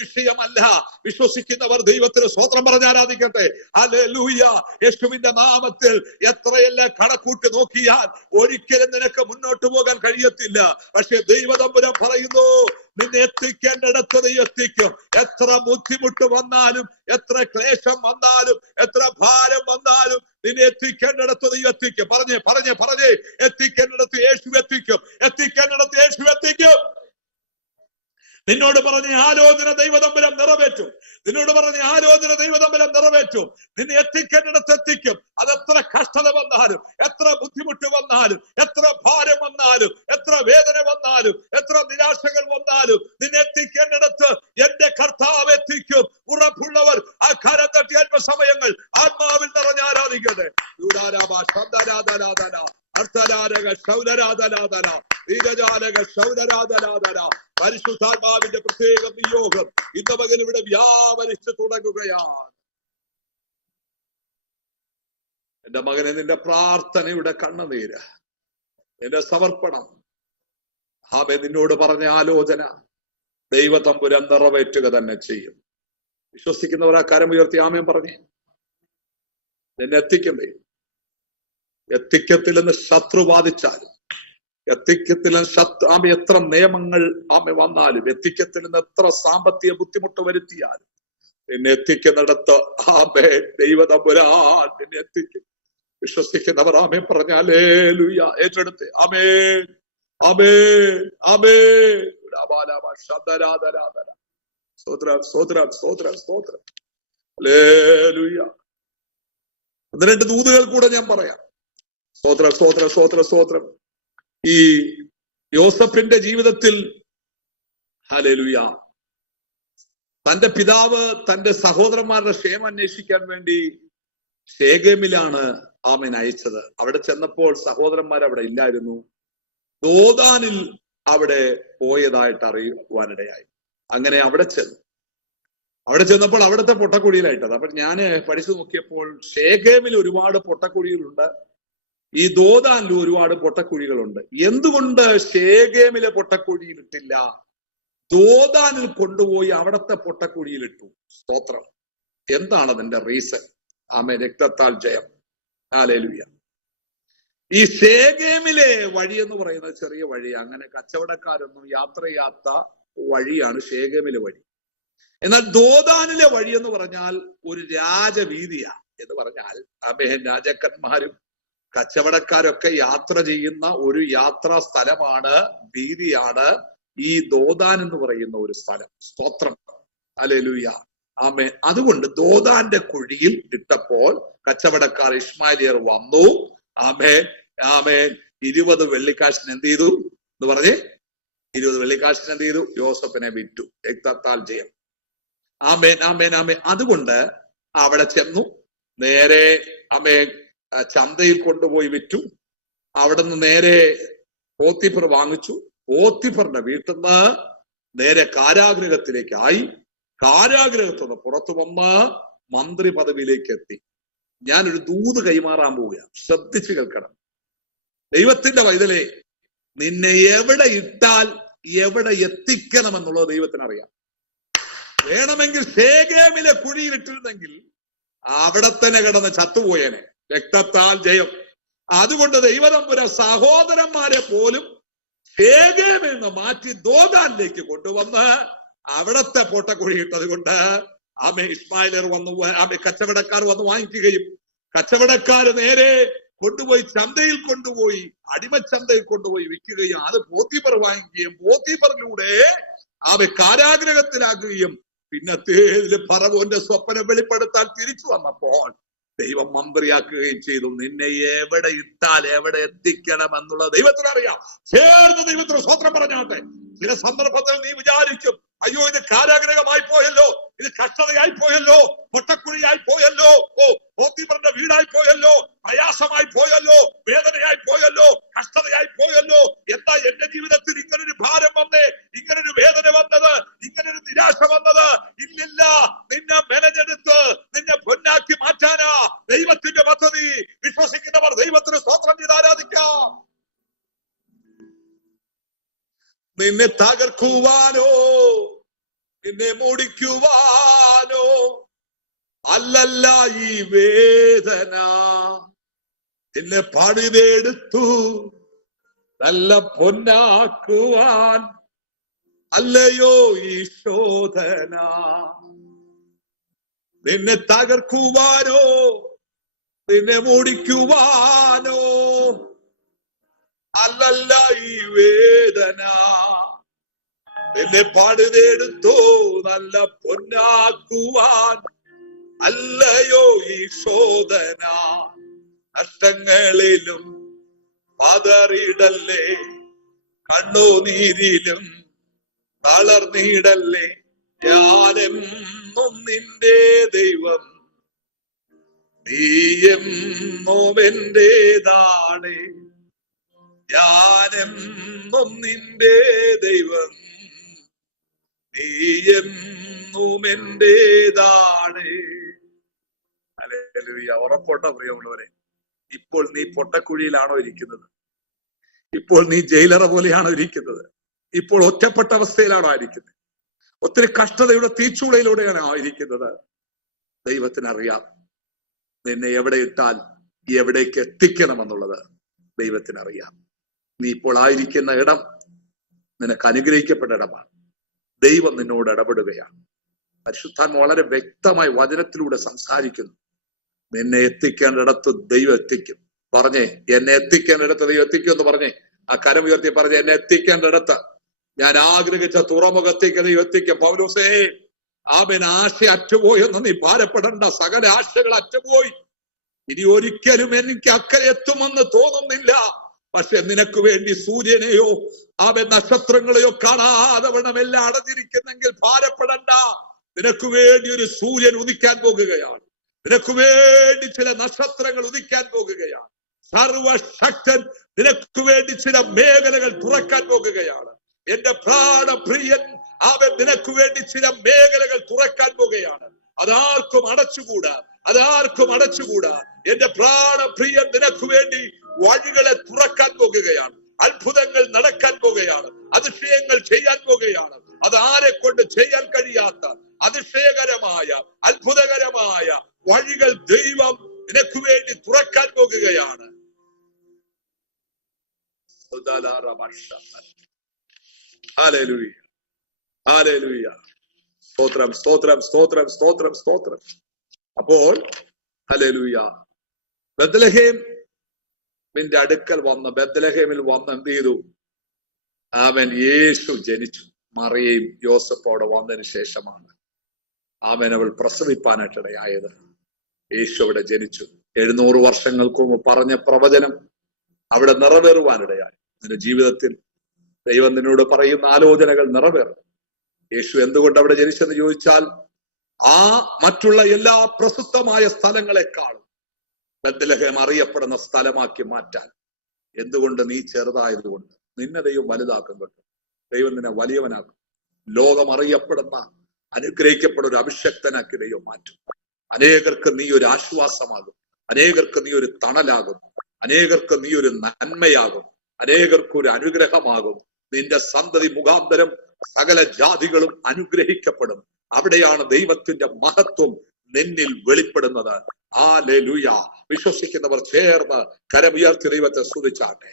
വിഷയമല്ല. വിശ്വസിക്കുന്നവർ ദൈവത്തിന് സ്തോത്രം പറഞ്ഞ് ആരാധിക്കട്ടെ. ഹല്ലേലൂയ. യേശുവിന്റെ നാമത്തിൽ എത്രയെല്ലാം കണക്കൂട്ടി നോക്കിയാൽ ഒരിക്കലും നിനക്ക് മുന്നോട്ട് പോകാൻ കഴിയത്തില്ല. പക്ഷെ ദൈവതമ്പുരാൻ പറയുന്നു, നിന്നെ എത്തിക്കേണ്ടിടത്ത് നീ എത്തിക്കും. എത്ര ബുദ്ധിമുട്ട് വന്നാലും, എത്ര ക്ലേശം വന്നാലും, എത്ര ഭാരം വന്നാലും നിന്നെ എത്തിക്കേണ്ടിടത്ത് നീ എത്തിക്കും. പറഞ്ഞേ പറഞ്ഞേ പറഞ്ഞേ, എത്തിക്കേണ്ടിടത്ത് യേശു എത്തിക്കും. എത്തിക്കേണ്ടിടത്ത് യേശു എത്തിക്കും. നിന്നോട് പറഞ്ഞ ആലോചന ദൈവതമ്പലം നിറവേറ്റും. നിന്നോട് പറഞ്ഞ ആലോചന ദൈവതമ്പലം നിറവേറ്റും. നിന്നെ എത്തിക്കേണ്ടിടത്ത് എത്തിക്കും. അതെത്ര കഷ്ടത വന്നാലും, എത്ര ബുദ്ധിമുട്ട് വന്നാലും, എത്ര ഭാരം വന്നാലും, എത്ര വേദന വന്നാലും, എത്ര നിരാശകൾ വന്നാലും, നിന്നെ എത്തിക്കേണ്ടിടത്ത് എന്റെ കർത്താവ് എത്തിക്കും. ഉറപ്പുള്ളവർ ആ കരം തട്ടി അല്പസമയങ്ങൾ ആത്മാവിൽ നിറഞ്ഞ് ആരാധിക്കട്ടെ. പരിശുദ്ധാത്മാവിന്റെ പ്രത്യേക നിയോഗം ഇന്ന് പകൽ ഇവിടെ വ്യാപരിച്ചു തുടങ്ങുകയാണ്. എന്റെ മകനെ, നിന്റെ പ്രാർത്ഥനയുടെ കണ്ണുനീര്, നിന്റെ സമർപ്പണം, നിന്നോട് പറഞ്ഞ ആലോചന ദൈവതമ്പുരാൻ നിറവേറ്റുക തന്നെ ചെയ്യും. വിശ്വസിക്കുന്നവർ ആ കരം ഉയർത്തി ആമേൻ പറഞ്ഞേ. നിന്നെ എത്തിക്കും ദൈവം. എത്തിക്കത്തിൽ നിന്ന് ശത്രു ബാധിച്ചാലും, എത്തിക്കത്തിൽ നിന്ന് എത്ര നിയമങ്ങൾ വന്നാലും, എത്തിക്കത്തിൽ നിന്ന് എത്ര സാമ്പത്തിക ബുദ്ധിമുട്ട് വരുത്തിയാലും, നിന്നെ എത്തിക്കുന്നിടത്ത് ദൈവതമ്പുരാൻ നിന്നെ എത്തിക്കും. വിശ്വസിക്കുന്നവർ ആമേൻ പറഞ്ഞാലേ ലൂയ ഏറ്റെടുത്ത് ആമേൻ ആമേൻ ആമേൻ. സ്തോത്രം സ്തോത്രം സ്തോത്രം സ്തോത്രം. ഹല്ലേലൂയ. ഒന്ന് രണ്ട് ദൂതുകൾ കൂടെ ഞാൻ പറയാം. സ്തോത്രം സ്തോത്രം സ്തോത്രം സ്തോത്രം. ഈ യോസഫിന്റെ ജീവിതത്തിൽ ഹല്ലേലൂയ, തന്റെ പിതാവ് തന്റെ സഹോദരന്മാരുടെ ക്ഷേമം അന്വേഷിക്കാൻ വേണ്ടി ശേഖേമിലാണ് ആമേൻ അയച്ചത്. അവിടെ ചെന്നപ്പോൾ സഹോദരന്മാർ അവിടെ ഇല്ലായിരുന്നു. ദോദാനിൽ അവിടെ പോയതായിട്ട് അറിയുവാനിടയായി. അങ്ങനെ അവിടെ ചെന്നപ്പോൾ അവിടുത്തെ പൊട്ടക്കുഴിയിലായിട്ടത്. അപ്പൊ ഞാന് പഠിച്ചു നോക്കിയപ്പോൾ ശേഖേമിൽ ഒരുപാട് പൊട്ടക്കുഴികളുണ്ട്, ഈ ദോദാനിലും ഒരുപാട് പൊട്ടക്കുഴികളുണ്ട്. എന്തുകൊണ്ട് ശേഖേമിലെ പൊട്ടക്കുഴിയിൽ ഇട്ടില്ല, ദോദാനിൽ കൊണ്ടുപോയി അവിടത്തെ പൊട്ടക്കുഴിയിലിട്ടു? സ്തോത്രം. എന്താണ് അതിന്റെ റീസൺ? ആമേൻ. രക്തത്താൽ ജയം. ഹല്ലേലൂയ. ഈ ശേഖേമിലെ വഴി എന്ന് പറയുന്നത് ചെറിയ വഴി, അങ്ങനെ കച്ചവടക്കാരൊന്നും യാത്ര ചെയ്യാത്ത വഴിയാണ് ശേഖേമിലെ വഴി. എന്നാൽ ദോദാനിലെ വഴി എന്ന് പറഞ്ഞാൽ ഒരു രാജവീതിയാ. എന്ന് പറഞ്ഞാൽ രാജാക്കന്മാരും കച്ചവടക്കാരൊക്കെ യാത്ര ചെയ്യുന്ന ഒരു യാത്രാ സ്ഥലമാണ്, വീതിയാണ് ഈ ദോദാൻ എന്ന് പറയുന്ന ഒരു സ്ഥലം. സ്തോത്രം. ഹല്ലേലൂയ. ആമേൻ. അതുകൊണ്ട് ദോദാന്റെ കുഴിയിൽ ഇട്ടപ്പോൾ കച്ചവടക്കാർ ഇശ്മായേലിയർ വന്നു. ആമേൻ ആമേൻ. 20 വെള്ളിക്കാശിന് എന്ത് ചെയ്തു എന്ന് പറഞ്ഞേ? 20 വെള്ളിക്കാശിന് എന്ത് ചെയ്തു? യോസഫിനെ വിറ്റു. രക്തത്താൽ ജയം. ആമേൻ ആമേൻ ആമേൻ. അതുകൊണ്ട് അവിടെ ചെന്നു, നേരെ ആമേൻ ചന്തയിൽ കൊണ്ടുപോയി വിറ്റു. അവിടെ നിന്ന് നേരെ പോത്തിഫർ വാങ്ങിച്ചു. പോത്തിഫറിന്റെ വീട്ടിൽ നിന്ന് നേരെ കാരാഗൃഹത്തിലേക്കായി. കാരാഗൃഹത്തുനിന്ന് പുറത്തു വന്ന് മന്ത്രി പദവിയിലേക്ക് എത്തി. ഞാനൊരു ദൂത് കൈമാറാൻ പോവുകയാണ്, ശ്രദ്ധിച്ചു കേൾക്കണം. ദൈവത്തിന്റെ വൈതലേ, നിന്നെ എവിടെ ഇട്ടാൽ എവിടെ എത്തിക്കണമെന്നുള്ളത് ദൈവത്തിനറിയാം. വേണമെങ്കിൽ ശേഖേമിലെ കുഴിയിലിട്ടിരുന്നെങ്കിൽ അവിടെ തന്നെ കിടന്ന് ചത്തുപോയേനെ. രക്തത്താൽ ജയം. അതുകൊണ്ട് ദൈവതമ്പുരാൻ സഹോദരന്മാരെ പോലും ശേഖേമിൽ നിന്ന് മാറ്റി ദോദാനിലേക്ക് കൊണ്ടുവന്ന് അവിടത്തെ പൊട്ടക്കുഴി ഇട്ടത് കൊണ്ട് ഇസ്മായേലർ വന്നു, കച്ചവടക്കാർ വന്ന് വാങ്ങിക്കുകയും കച്ചവടക്കാർ നേരെ കൊണ്ടുപോയി ചന്തയിൽ കൊണ്ടുപോയി, അടിമച്ചന്തയിൽ കൊണ്ടുപോയി വിൽക്കുകയും അത് പോത്തിഫർ വാങ്ങിക്കുകയും പോത്തിഫറിലൂടെ കാരാഗ്രഹത്തിലാക്കുകയും പിന്നത്തേതില് ഫറവോന്റെ സ്വപ്നം വെളിപ്പെടുത്താൻ തിരിച്ചു വന്നപ്പോൾ ദൈവം മന്ത്രിയാക്കുകയും ചെയ്തു. നിന്നെ എവിടെ ഇട്ടാൽ എവിടെ എത്തിക്കണം എന്നുള്ള ദൈവത്തിനറിയാം. ചേർന്ന് ദൈവത്തിന് സ്വത്രം പറഞ്ഞാട്ടെ. ചില സന്ദർഭത്തിൽ നീ വിചാരിക്കും, അയ്യോ ഇത് കാരാഗ്രഹമായി പോയല്ലോ, ഇത് കഷ്ടതയായി പോയല്ലോ, പൊട്ടക്കുഴിയായി പോയല്ലോ, പോത്തിഫറിന്റെ വീടായി പോയല്ലോ, പ്രയാസമായി പോയല്ലോ, വേദനയായി പോയല്ലോ, കഷ്ടതയായി പോയല്ലോ. എന്താ എന്റെ ജീവിതത്തിൽ ഇങ്ങനൊരു ഭാരം വന്നേ, ഇങ്ങനൊരു വേദന വന്നത്, ഇങ്ങനൊരു നിരാശ വന്നത്? ഇല്ലില്ല, നിന്നെ മെനഞ്ഞെടുത്ത് നിന്നെ പൊന്നാക്കി മാറ്റാനാ ദൈവത്തിന്റെ പദ്ധതി. വിശ്വസിക്കുന്നവർ ദൈവത്തിന് സ്തോത്രം ചെയ്ത് ആരാധിക്കാം. നിന്നെ തകർക്കുവാനോ നിന്നെ മുടിക്കുവാനോ അല്ലല്ല ഈ വേദന, നിന്നെ പണിതെടുത്തു നല്ല പൊന്നാക്കുവാൻ അല്ലയോ ഈ ശോധന. നിന്നെ തകർക്കുവാനോ നിന്നെ മുടിക്കുവാനോ അല്ലല്ല ഈ വേദന, എന്നെ പടുതെടുത്തോ നല്ല പൊന്നാക്കുവാൻ. അല്ലയോ ഈ ശോധന, നഷ്ടങ്ങളിലും പതറിടല്ലേ, കണ്ണുനീരിലും തളർന്നിടല്ലേ. ഞാനെന്നും നിന്റെ ദൈവം, നീയെന്നും എന്റേതാണ്. ഞാനെന്നും നിന്റെ ദൈവം, നീയെന്നും എന്റേതാണ്. ഹല്ലേലൂയ. ഉറപ്പോട്ടോ പ്രിയമുള്ളവരെ, ഇപ്പോൾ നീ പൊട്ടക്കുഴിയിലാണോ ഇരിക്കുന്നത്? ഇപ്പോൾ നീ ജയിലറ പോലെയാണോ ഇരിക്കുന്നത്? ഇപ്പോൾ ഒറ്റപ്പെട്ട അവസ്ഥയിലാണോ ഇരിക്കുന്നത്? ഒത്തിരി കഷ്ടതയുടെ തീച്ചൂളയിലൂടെയാണോ ഇരിക്കുന്നത്? ദൈവത്തിനറിയാം നിന്നെ എവിടെ ഇട്ടാൽ എവിടേക്ക് എത്തിക്കണമെന്നുള്ളത് ദൈവത്തിനറിയാം. നീ ഇപ്പോൾ ആയിരിക്കുന്ന ഇടം നിനക്ക് അനുഗ്രഹിക്കപ്പെട്ട ഇടമാണ്. ദൈവം നിന്നോട് ഇടപെടുകയാണ്. പരിശുദ്ധാത്മ വളരെ വ്യക്തമായി വചനത്തിലൂടെ സംസാരിക്കുന്നു. നിന്നെ എത്തിക്കേണ്ടിടത്ത് ദൈവം എത്തിക്കും. പറഞ്ഞേ, എന്നെ എത്തിക്കേണ്ടിടത്ത് ദൈവം എത്തിക്കും എന്ന് പറഞ്ഞേ. ആ കരം ഉയർത്തി പറഞ്ഞേ, എന്നെ എത്തിക്കേണ്ടിടത്ത്, ഞാൻ ആഗ്രഹിച്ച തുറമുഖത്തേക്ക് ദൈവം എത്തിക്കും. പൗലോസേ, ആമേൻ, ആശ അറ്റുപോയെന്ന് നീ ഭാരപ്പെടണ്ട. സകല ആശകൾ അറ്റുപോയി. ഇനി ഒരിക്കലും എനിക്ക് അക്കരെ എത്തുമെന്ന് തോന്നുന്നില്ല. പക്ഷെ നിനക്ക് വേണ്ടി സൂര്യനെയോ ആമേൻ നക്ഷത്രങ്ങളെയോ കാണാതെ വണ്ണം എല്ലാം അടഞ്ഞിരിക്കുന്നെങ്കിൽ ഭാരപ്പെടണ്ട. നിനക്ക് വേണ്ടി ഒരു സൂര്യൻ ഉദിക്കാൻ പോകുകയാണ്. നിനക്ക് വേണ്ടി ചില നക്ഷത്രങ്ങൾ ഉദിക്കാൻ പോകുകയാണ്. സർവശക്തൻ നിനക്ക് വേണ്ടി ചില മേഖലകൾ തുറക്കാൻ പോകുകയാണ്. എന്റെ പ്രാണപ്രിയൻ അവൻ നിനക്ക് വേണ്ടി ചില മേഖലകൾ തുറക്കാൻ പോകുകയാണ്. അതാർക്കും അടച്ചുകൂടാ, അതാർക്കും അടച്ചുകൂടാ. എന്റെ പ്രാണപ്രിയൻ നിനക്ക് വേണ്ടി വഴികളെ തുറക്കാൻ പോകുകയാണ്. അത്ഭുതങ്ങൾ നടക്കാൻ പോകുകയാണ്. അതിശയങ്ങൾ ചെയ്യാൻ പോകുകയാണ്. അത് ആരെ കൊണ്ട് ചെയ്യാൻ കഴിയാത്ത അതിശയകരമായ അത്ഭുതകരമായ വഴികൾ ദൈവം നിനക്ക് വേണ്ടി തുറക്കാൻ പോകുകയാണ്. Hallelujah, hallelujah. സ്തോത്രം, സ്തോത്രം, സ്തോത്രം, സ്തോത്രം, സ്തോത്രം. അപ്പോൾ ഹല്ലേലൂയ, ബെത്ലഹേമിന്റെ അടുക്കൽ വന്ന്, ബെത്ലഹേമിൽ വന്ന് എന്ത് ചെയ്തു? അവൻ യേശു ജനിച്ചു. മറിയയും യോസഫോടെ വന്നതിന് ശേഷമാണ് അവൻ അവൾ പ്രസവിപ്പാനായിട്ടിടയായത്. യേശു അവിടെ ജനിച്ചു. 700 വർഷങ്ങൾക്ക് മുമ്പ് പറഞ്ഞ പ്രവചനം അവിടെ നിറവേറുവാനിടയായി. നിന്റെ ജീവിതത്തിൽ ദൈവം നിന്നോട് പറയുന്ന ആലോചനകൾ നിറവേറും. യേശു എന്തുകൊണ്ട് അവിടെ ജനിച്ചെന്ന് ചോദിച്ചാൽ, ആ മറ്റുള്ള എല്ലാ പ്രസിദ്ധമായ സ്ഥലങ്ങളെക്കാളും ബെത്ലഹേം അറിയപ്പെടുന്ന സ്ഥലമാക്കി മാറ്റാൻ. എന്തുകൊണ്ട്? നീ ചെറുതായതുകൊണ്ട്. നിന്നെ ദൈവം വലുതാക്കും കേട്ടോ. ദൈവം നിന്നെ വലിയവനാക്കും. ലോകം അറിയപ്പെടുന്ന അനുഗ്രഹിക്കപ്പെടുന്ന ഒരു അഭിഷക്തനാക്കി ദൈവം മാറ്റും. അനേകർക്ക് നീ ഒരു ആശ്വാസമാകും. അനേകർക്ക് നീ ഒരു തണലാകും. അനേകർക്ക് നീ ഒരു നന്മയാകും. അനേകർക്ക് ഒരു അനുഗ്രഹമാകും. നിന്റെ സന്തതി മുഖാന്തരം സകല ജാതികളും അനുഗ്രഹിക്കപ്പെടും. അവിടെയാണ് ദൈവത്തിന്റെ മഹത്വം നിന്നിൽ വെളിപ്പെടുന്നത്. ഹല്ലേലൂയ. വിശ്വസിക്കുന്നവർ ചേർന്ന് കരമുയർത്തി ദൈവത്തെ സ്തുതിച്ചാട്ടെ.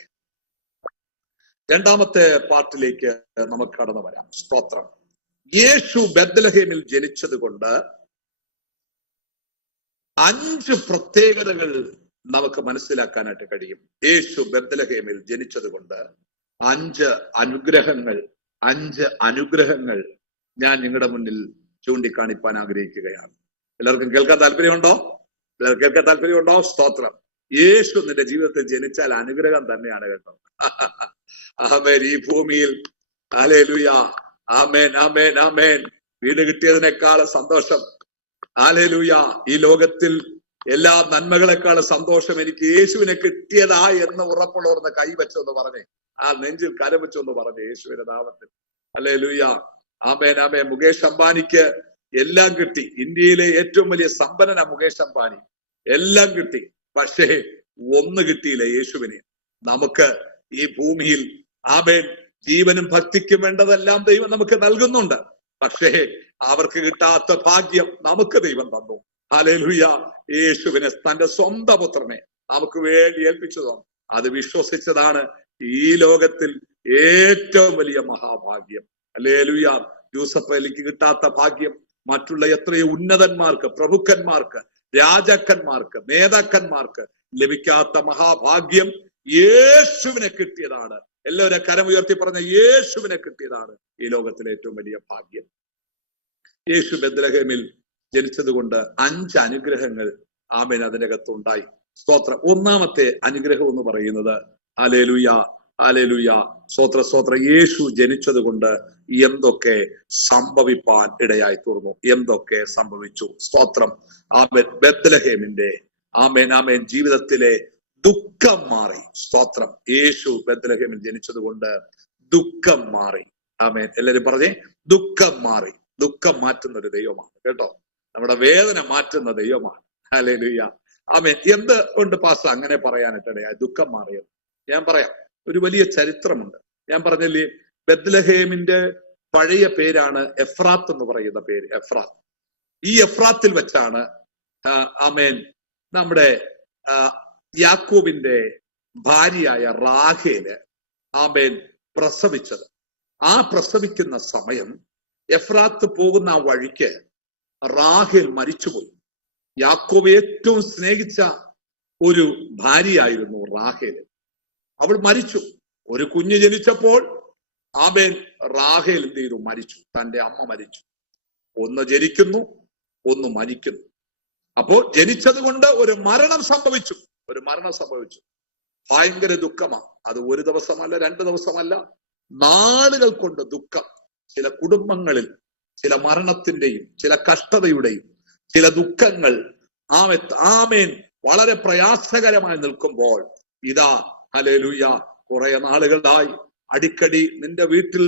രണ്ടാമത്തെ പാർട്ടിലേക്ക് നമുക്ക് കടന്നു വരാം. സ്തോത്രം. യേശു ബെത്ലഹേമിൽ ജനിച്ചത് കൊണ്ട് 5 പ്രത്യേകതകൾ നമുക്ക് മനസ്സിലാക്കാനായിട്ട് കഴിയും. യേശു ബെത്ലഹേമിൽ ജനിച്ചത് കൊണ്ട് 5 അനുഗ്രഹങ്ങൾ ഞാൻ നിങ്ങളുടെ മുന്നിൽ ചൂണ്ടിക്കാണിപ്പാൻ ആഗ്രഹിക്കുകയാണ്. എല്ലാവർക്കും കേൾക്കാൻ താല്പര്യമുണ്ടോ? കേൾക്കാൻ താല്പര്യമുണ്ടോ? സ്തോത്രം. യേശു നിന്റെ ജീവിതത്തിൽ ജനിച്ചാൽ അനുഗ്രഹം തന്നെയാണ് കേട്ടോ. ആമേൻ. ഈ ഭൂമിയിൽ ഹല്ലേലൂയ, ആമേൻ, ആമേൻ, ആമേൻ. വീട് കിട്ടിയതിനേക്കാൾ സന്തോഷം, ഹല്ലേലൂയ, ഈ ലോകത്തിൽ എല്ലാ നന്മകളെക്കാളും സന്തോഷം എനിക്ക് യേശുവിനെ കിട്ടിയതാ എന്ന് ഉറപ്പുള്ളവർന്ന് കൈവച്ചൊന്ന് പറഞ്ഞേ, ആ നെഞ്ചിൽ കരവച്ചൊന്ന് പറഞ്ഞേ, യേശുവിന്റെ നാമത്തിൽ. ഹല്ലേലൂയ, ആമേൻ, ആമേൻ. മുകേഷ് അംബാനിക്ക് എല്ലാം കിട്ടി. ഇന്ത്യയിലെ ഏറ്റവും വലിയ സമ്പന്നനാ മുകേഷ് അംബാനി. എല്ലാം കിട്ടി. പക്ഷേ ഒന്ന് കിട്ടിയില്ല, യേശുവിനെ. നമുക്ക് ഈ ഭൂമിയിൽ ആമേൻ ജീവനും ഭക്തിക്കും വേണ്ടതെല്ലാം ദൈവം നമുക്ക് നൽകുന്നുണ്ട്. പക്ഷേ അവർക്ക് കിട്ടാത്ത ഭാഗ്യം നമുക്ക് ദൈവം തന്നു. ഹല്ലേലൂയ. യേശുവിനെ, തന്റെ സ്വന്തം പുത്രനെ നമുക്ക് വേണ്ടി ഏൽപ്പിച്ചു തന്നു. അത് വിശ്വസിച്ചതാണ് ഈ ലോകത്തിൽ ഏറ്റവും വലിയ മഹാഭാഗ്യം. ഹല്ലേലൂയ. യൂസഫ് അലിക്ക് കിട്ടാത്ത ഭാഗ്യം മറ്റുള്ള എത്രയോ ഉന്നതന്മാർക്ക്, പ്രഭുക്കന്മാർക്ക്, രാജാക്കന്മാർക്ക്, നേതാക്കന്മാർക്ക് ലഭിക്കാത്ത മഹാഭാഗ്യം യേശുവിനെ കിട്ടിയതാണ്. എല്ലാവരും കരമുയർത്തി പറഞ്ഞ യേശുവിനെ കിട്ടിയതാണ് ഈ ലോകത്തിലെ ഏറ്റവും വലിയ ഭാഗ്യം. യേശു ബെത്ലഹേമിൽ ജനിച്ചത് കൊണ്ട് 5 അനുഗ്രഹങ്ങൾ ആമേൻ അതിനകത്തുണ്ടായി. സ്തോത്രം. ഒന്നാമത്തെ അനുഗ്രഹം എന്ന് പറയുന്നത് ഹല്ലേലൂയ, ഹല്ലേലൂയ, സ്തോത്ര സ്തോത്ര, യേശു ജനിച്ചത് കൊണ്ട് എന്തൊക്കെ സംഭവിപ്പാൻ ഇടയായി തീർന്നു, എന്തൊക്കെ സംഭവിച്ചു. സ്തോത്രം. ആമേൻ. ബെത്ലഹേമിന്റെ ആമേൻ ആമേൻ ജീവിതത്തിലെ ദുഃഖം മാറി. സ്തോത്രം. യേശു ബെത്ലഹേമിൽ ജനിച്ചത് കൊണ്ട് ദുഃഖം മാറി. ആമേൻ. എല്ലാവരും പറഞ്ഞേ, ദുഃഖം മാറി. ദുഃഖം മാറ്റുന്ന ഒരു ദൈവമാണ് കേട്ടോ, നമ്മുടെ വേദന മാറ്റുന്ന ദൈവമാണ്. ഹല്ലേലൂയ, ആമേൻ. എന്ത് കൊണ്ട് പാസ്റ്റർ അങ്ങനെ പറയാനിട്ടിടയായി ദുഃഖം മാറിയത്? ഞാൻ പറയാം. ഒരു വലിയ ചരിത്രമുണ്ട്. ഞാൻ പറഞ്ഞില്ലേ, ബെത്ലഹേമിന്റെ പഴയ പേരാണ് എഫ്രാത്ത് എന്ന് പറയുന്ന പേര്, എഫ്രാത്ത്. ഈ എഫ്രാത്തിൽ വെച്ചാണ് ആമേൻ നമ്മുടെ യാക്കോബിന്റെ ഭാര്യയായ റാഹേല് ആമേൻ പ്രസവിച്ചത്. ആ പ്രസവിക്കുന്ന സമയം എഫ്രാത്ത് പോകുന്ന ആ വഴിക്ക് റാഹേൽ മരിച്ചുപോയി. യാക്കോബ് ഏറ്റവും സ്നേഹിച്ച ഒരു ഭാര്യയായിരുന്നു റാഹേല്. അവൾ മരിച്ചു. ഒരു കുഞ്ഞ് ജനിച്ചപ്പോൾ ആമേൻ റാഹേൽ എന്ത് ചെയ്തു? മരിച്ചു. തന്റെ അമ്മ മരിച്ചു. ഒന്ന് ജനിക്കുന്നു, ഒന്ന് മരിക്കുന്നു. അപ്പോ ജനിച്ചത് കൊണ്ട് ഒരു മരണം സംഭവിച്ചു. ഒരു മരണം സംഭവിച്ചു. ഭയങ്കര ദുഃഖമാണ്. അത് ഒരു ദിവസമല്ല, 2 ദിവസമല്ല, നാളുകൾ കൊണ്ട് ദുഃഖം. ചില കുടുംബങ്ങളിൽ ചില മരണത്തിന്റെയും ചില കഷ്ടതയുടെയും ചില ദുഃഖങ്ങൾ ആമേൻ വളരെ പ്രയാസകരമായി നിൽക്കുമ്പോൾ ഇതാ ഹല്ലേലൂയ, കുറെ നാളുകളായി അടിക്കടി നിന്റെ വീട്ടിൽ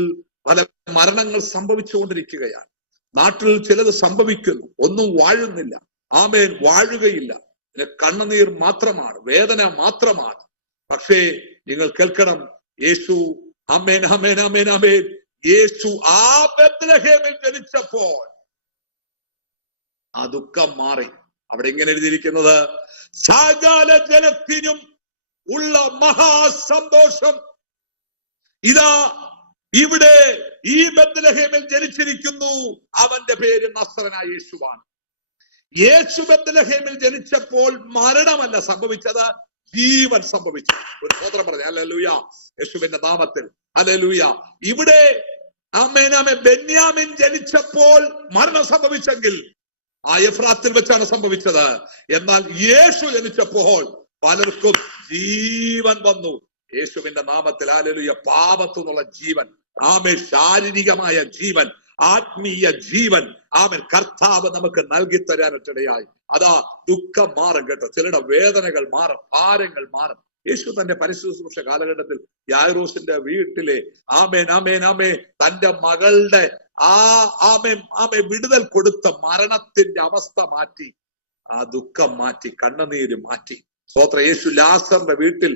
പല മരണങ്ങൾ സംഭവിച്ചുകൊണ്ടിരിക്കുകയാണ്. നാട്ടിൽ ചിലത് സംഭവിക്കുന്നു, ഒന്നും വാഴുന്നില്ല. ആമേൻ, വാഴുകയില്ല. കണ്ണുനീർ മാത്രമാണ്, വേദന മാത്രമാണ്. പക്ഷേ നിങ്ങൾ കേൾക്കണം, യേശു ആമേൻ ആമേൻ ആമേൻ ആമേൻ യേശു ആ ബെത്ലഹേമിൽ ജനിച്ചപ്പോൾ ആ ദുഃഖം മാറി. അവിടെ ഇങ്ങനെ എഴുതിയിരിക്കുന്നത്, സകല ജനത്തിനും ഉള്ള മഹാസന്തോഷം ഇതാ ഇവിടെ ഈ ബെത്ലഹേമിൽ ജനിച്ചിരിക്കുന്നു, അവന്റെ പേര് നസ്രനായ യേശുവാണ്. യേശു ബെത്ലഹേമിൽ ജനിച്ചപ്പോൾ മരണമല്ല സംഭവിച്ചത്, ജീവൻ സംഭവിച്ചു. ഒരു സ്തോത്രം പറഞ്ഞു. ഹല്ലേലൂയ, യേശുവിന്റെ നാമത്തിൽ. ഹല്ലേലൂയ. ഇവിടെ ആമേൻ ആമേൻ ബെന്യാമിൻ ജനിച്ചപ്പോൾ മരണം സംഭവിച്ചെങ്കിൽ ആ എഫ്രാത്തിൽ വെച്ചാണ് സംഭവിച്ചത്. എന്നാൽ യേശു ജനിച്ചപ്പോൾ പലർക്കും ജീവൻ വന്നു. യേശുവിന്റെ നാമത്തിൽ. ഹല്ലേലൂയ. പാപത്തു നിന്നുള്ള ജീവൻ, ആമേൻ ശാരീരികമായ ജീവൻ, ആത്മീയ ജീവൻ ആമേൻ കർത്താവ് നമുക്ക് നൽകി തരാനിടയായി. അതാ ദുഃഖം മാറും കേട്ടോ, ചിലരുടെ വേദനകൾ മാറും, ഭാരങ്ങൾ മാറും. യേശു തന്റെ പരിശുശ്രൂഷ കാലഘട്ടത്തിൽ യായിറോസിന്റെ വീട്ടിലെ ആമേൻ ആമേൻ ആമേൻ തന്റെ മകളുടെ ആമേൻ ആമേൻ വിടുതൽ കൊടുത്ത മരണത്തിന്റെ അവസ്ഥ മാറ്റി, ആ ദുഃഖം മാറ്റി, കണ്ണുനീര് മാറ്റി. സ്തോത്ര. യേശു ലാസറിന്റെ വീട്ടിൽ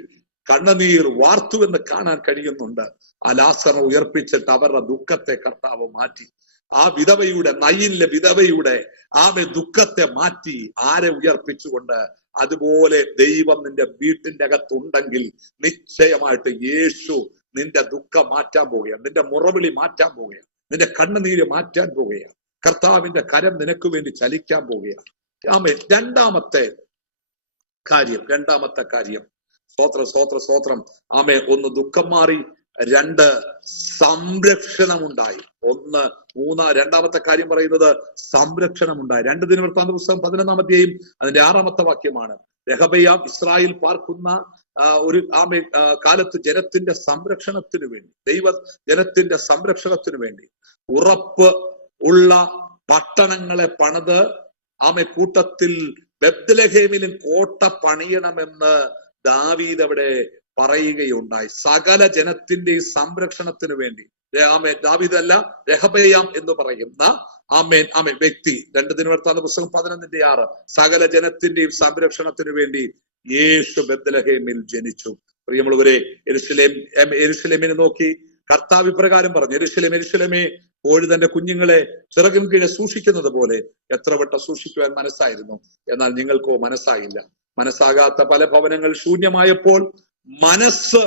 കണ്ണുനീർ വാർത്തുവെന്ന് കാണാൻ കഴിയുന്നുണ്ട്. ആ ലാസറിനെ ഉയർപ്പിച്ചിട്ട് അവരുടെ ദുഃഖത്തെ കർത്താവ് മാറ്റി. ആ വിധവയുടെ, നയിനിലെ വിധവയുടെ ആമേ ദുഃഖത്തെ മാറ്റി. ആരെ ഉയർപ്പിച്ചുകൊണ്ട്? അതുപോലെ ദൈവം നിന്റെ വീട്ടിന്റെ അകത്തുണ്ടെങ്കിൽ നിശ്ചയമായിട്ട് യേശു നിന്റെ ദുഃഖം മാറ്റാൻ പോവുകയാണ്, നിന്റെ മുറവിളി മാറ്റാൻ പോവുകയാണ്, നിന്റെ കണ്ണുനീര് മാറ്റാൻ പോവുകയാണ്. കർത്താവിന്റെ കരം നിനക്ക് വേണ്ടി ചലിക്കാൻ പോവുകയാണ്. ആമേ. രണ്ടാമത്തെ കാര്യം സ്തോത്രം സ്തോത്രം സ്തോത്രം. ആമേ. ഒന്ന് ദുഃഖം മാറി, 2 സംരക്ഷണമുണ്ടായി. രണ്ടാമത്തെ കാര്യം പറയുന്നത് സംരക്ഷണമുണ്ടായി. 2 ദിനവൃത്താന്ത പുസ്തകം 11-ാം അധ്യായം അതിന്റെ 6-ാമത്തെ വാക്യമാണ്. രെഹബെയാം ഇസ്രായേൽ പാർക്കുന്ന ഒരു കാലത്ത് ജനത്തിന്റെ സംരക്ഷണത്തിന് വേണ്ടി, ദൈവ ജനത്തിന്റെ സംരക്ഷണത്തിന് വേണ്ടി ഉറപ്പ് ഉള്ള പട്ടണങ്ങളെ പണിത് കൂട്ടത്തിൽ ബെത്ലഹേമിലും കോട്ട പണിയണമെന്ന് ദാവീദ് അവിടെ പറയുകയുണ്ടായി. സകല ജനത്തിന്റെയും സംരക്ഷണത്തിന് വേണ്ടി. ദാവീദല്ല, രെഹബെയാം എന്ന് പറയുന്ന വ്യക്തി. 2 ദിനവൃത്താന്ത പുസ്തകം 11-6. സകല ജനത്തിന്റെയും സംരക്ഷണത്തിന് വേണ്ടി യേശു ബെത്ലഹേമിൽ ജനിച്ചു. പ്രിയമുള്ളവരെ, യെരൂശലേമിനെ നോക്കി കർത്താവ് ഇപ്രകാരം പറഞ്ഞു, യെരൂശലേമേ, കോഴി തന്റെ കുഞ്ഞുങ്ങളെ ചിറകിൻ കീഴെ സൂക്ഷിക്കുന്നത് പോലെ എത്ര വട്ടം സൂക്ഷിക്കുവാൻ മനസ്സായിരുന്നു, എന്നാൽ നിങ്ങൾക്കോ മനസ്സായില്ല. മനസ്സാകാത്ത പല ഭവനങ്ങൾ ശൂന്യമായപ്പോൾ മനസ്സ്